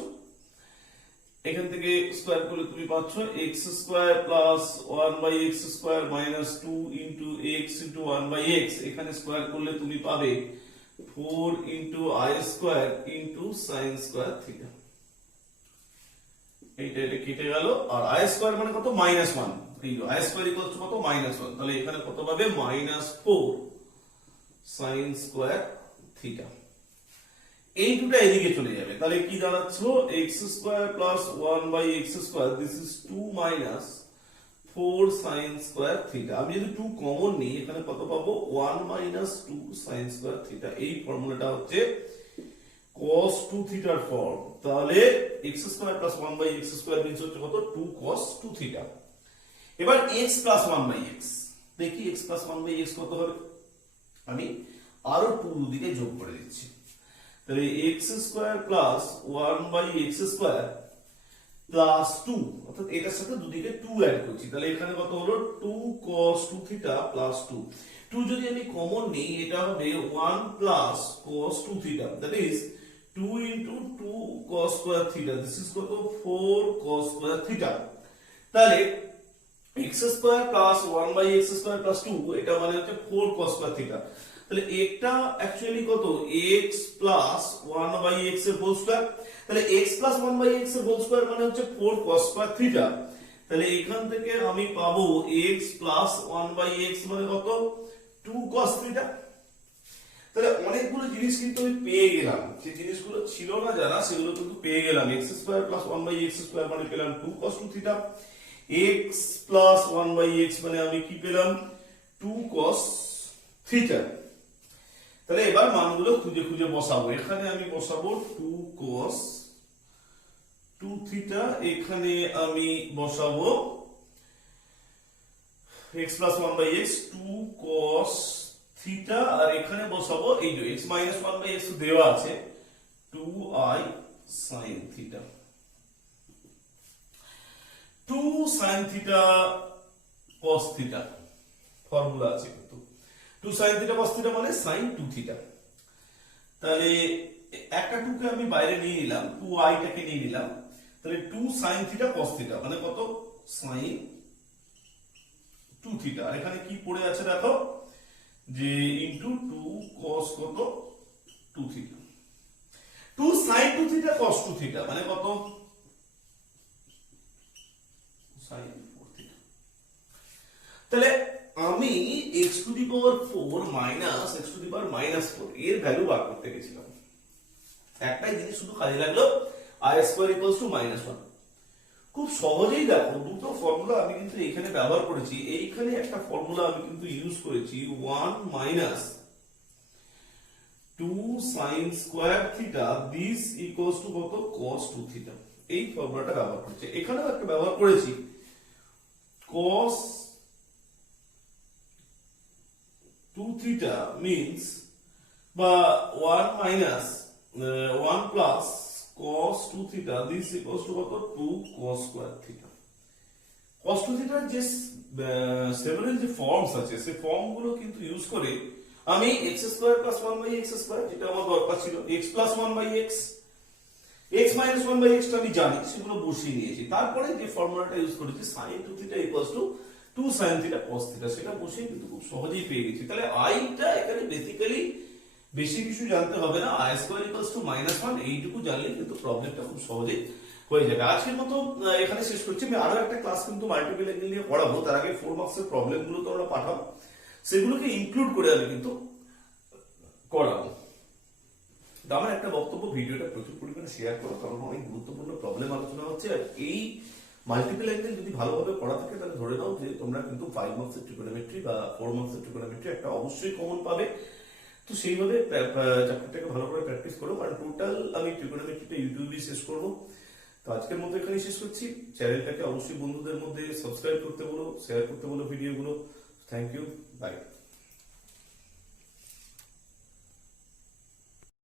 এখান থেকে স্কয়ার করলে তুমি পাচ্ছ x square plus 1/x square minus 2 into x into 1/x, এখানে স্কয়ার করলে তুমি পাবে 4 into i square into sin square theta. এইটা এটা কেটে গেল, আর i স্কয়ার মানে কত -1, এই i স্কয়ার ইকুয়ালস টু কত -1, তাহলে এখানে কত পাবে -4 sin স্কয়ার থিটা। এই দুটো এদিকে চলে যাবে, তাহলে কি দাঁড়াচ্ছে x square plus 1/x square, this is 2 minus 4 sin square theta. আমি যদি 2 কমন নিই এখানে কত পাবো 1 মাইনাস 2 sin স্কয়ার থিটা। এই ফর্মুলাটা হচ্ছে cos 2 থিটার ফর্ম, তাহলে x square plus 1/x square means হচ্ছে কত 2 cos 2 থিটা। এবার x plus one by x, দেখি x plus one by x কত হবে, আমি আরো 2 দুদিকে যোগ করে দিচ্ছি, তাহলে x square plus one by x square plus 2, অর্থাৎ এটার সাথে দুদিকে 2 অ্যাড করছি, তাহলে এখানে কত হলো 2 cos 2 থিটা প্লাস 2, 2 যদি আমি কমন নিই এটা হবে 1 plus cos 2 theta, that is 2 into 2 cos square theta, this is কত 4 cos square theta, তাহলে x square plus 1 by x square plus 2 এটা মানে হচ্ছে 4 cos square theta, তাহলে এটা অ্যাকচুয়ালি কত x plus 1 by x এর হোল স্কয়ার, তাহলে x plus 1 by x এর হোল স্কয়ার মানে হচ্ছে 4 cos square theta, তাহলে এখান থেকে আমি পাবো x plus 1 by x মানে কত 2 cos theta। তাহলে অনেকগুলো জিনিস কিন্তু আমি পেয়ে গেলাম, যে জিনিসগুলো ছিল না যারা সেগুলো কিন্তু পেয়ে গেলাম, x square plus 1 by x square মানে পেলাম 2 cos 2 থিটা, x প্লাস 1 বাই x মানে আমি কি পেলাম 2 cos থিটা। তাহলে এবার মানগুলো খুঁজে খুঁজে বসাবো, এখানে আমি বসাবো 2 cos 2 থিটা, এখানে আমি বসাবো x plus 1 by x 2 cos theta, আর এখানে বসাবো এই যে x মাইনাস 1 বাই x দেওয়া আছে 2i sin theta, 2 sin theta cos theta formula আছে কিন্তু 2 sin থিটা cos থিটা মানে sin 2 থিটা, তাহলে একটা 2 কে আমি বাইরে নিয়ে নিলাম, 2i টাকে নিয়ে নিলাম, তাহলে 2 sin থিটা cos থিটা মানে কত sin 2 থিটা, আর এখানে কি পড়ে আছে দেখো যে ইনটু 2 cos কত 2 theta, 2 sin 2 theta cos 2 theta মানে কত sin 4 থিটা। তাহলে আমি x to the power 4 minus x to the power minus 4 এর ভ্যালু বার করতে গেছিলাম, একটাই জিনিস শুধু কাজে লাগলো i স্কয়ার ইকুয়ালস টু -1, খুব সহজেই দেখো দুটো ফর্মুলা আমি কিন্তু এখানে ব্যবহার করেছি, এইখানে একটা ফর্মুলা আমি কিন্তু ইউজ করেছি 1 minus 2 sin square theta this equals to কত cos 2 থিটা, এই ফর্মুলাটা ব্যবহার করেছি, এখানেও একটা ব্যবহার করেছি cos 2 থিটা মিন্স বা 1 minus 1 plus cos 2 theta this equals to কত 2 cos square theta, cos 2 theta যে সেভারাল যে ফর্মস আছে সেই ফর্মগুলো কিন্তু ইউজ করে আমি x square plus 1 by x square যেটা আমার দরকার ছিল x plus 1 by x, x minus 1 by x টা আমি জানি সেগুলো বসিয়ে নিয়েছি, তারপরে যে ফর্মুলাটা ইউজ করেছি sin 2 theta equals to 2 sin theta cos theta সেটা বসিয়ে কিন্তু খুব সহজেই পেয়ে গেছি, তাহলে i টা এখানে বেসিক্যালি বেশি কিছু জানতে হবে না, i স্কয়ার ইকুয়ালস টু -1 এইটুকু জানলে কিন্তু প্রবলেমটা খুব সহজেই হয়ে যাবে। আজকের মতো এখানে শেষ করছি, আমি আরো একটা ক্লাস কিন্তু মাল্টিপল অ্যাঙ্গেল নিয়ে পড়াবো, তার আগে 4 মার্কসের প্রবলেমগুলো তোমরা পাঠাও, সেগুলোকে ইনক্লুড করে আমি কিন্তু করাবো। আমার একটা বক্তব্য, ভিডিওটা প্রচুর পরিমাণে শেয়ার করো, কারণ অনেক গুরুত্বপূর্ণ প্রবলেম আলোচনা হচ্ছে, আর এই মাল্টিপল অ্যাঙ্গেল যদি ভালোভাবে পড়া থাকে তাহলে ধরে নাও যে তোমরা কিন্তু 5 মার্কসের ট্রিগোনোমেট্রি বা 4 মার্কসের ট্রিগোনোমেট্রি একটা অবশ্যই কমন পাবে। তো সেইভাবে চ্যাপ্টারটাকে ভালো করে প্র্যাকটিস করো, কারণ টোটাল আমি ট্রিগোনোমেট্রিটা ইউটিউবে শেষ করবো। তো আজকের মতো এখানেই শেষ করছি, চ্যানেলটাকে অবশ্যই বন্ধুদের মধ্যে সাবস্ক্রাইব করতে বলো, শেয়ার করতে বলো ভিডিওগুলো। Thank you, by.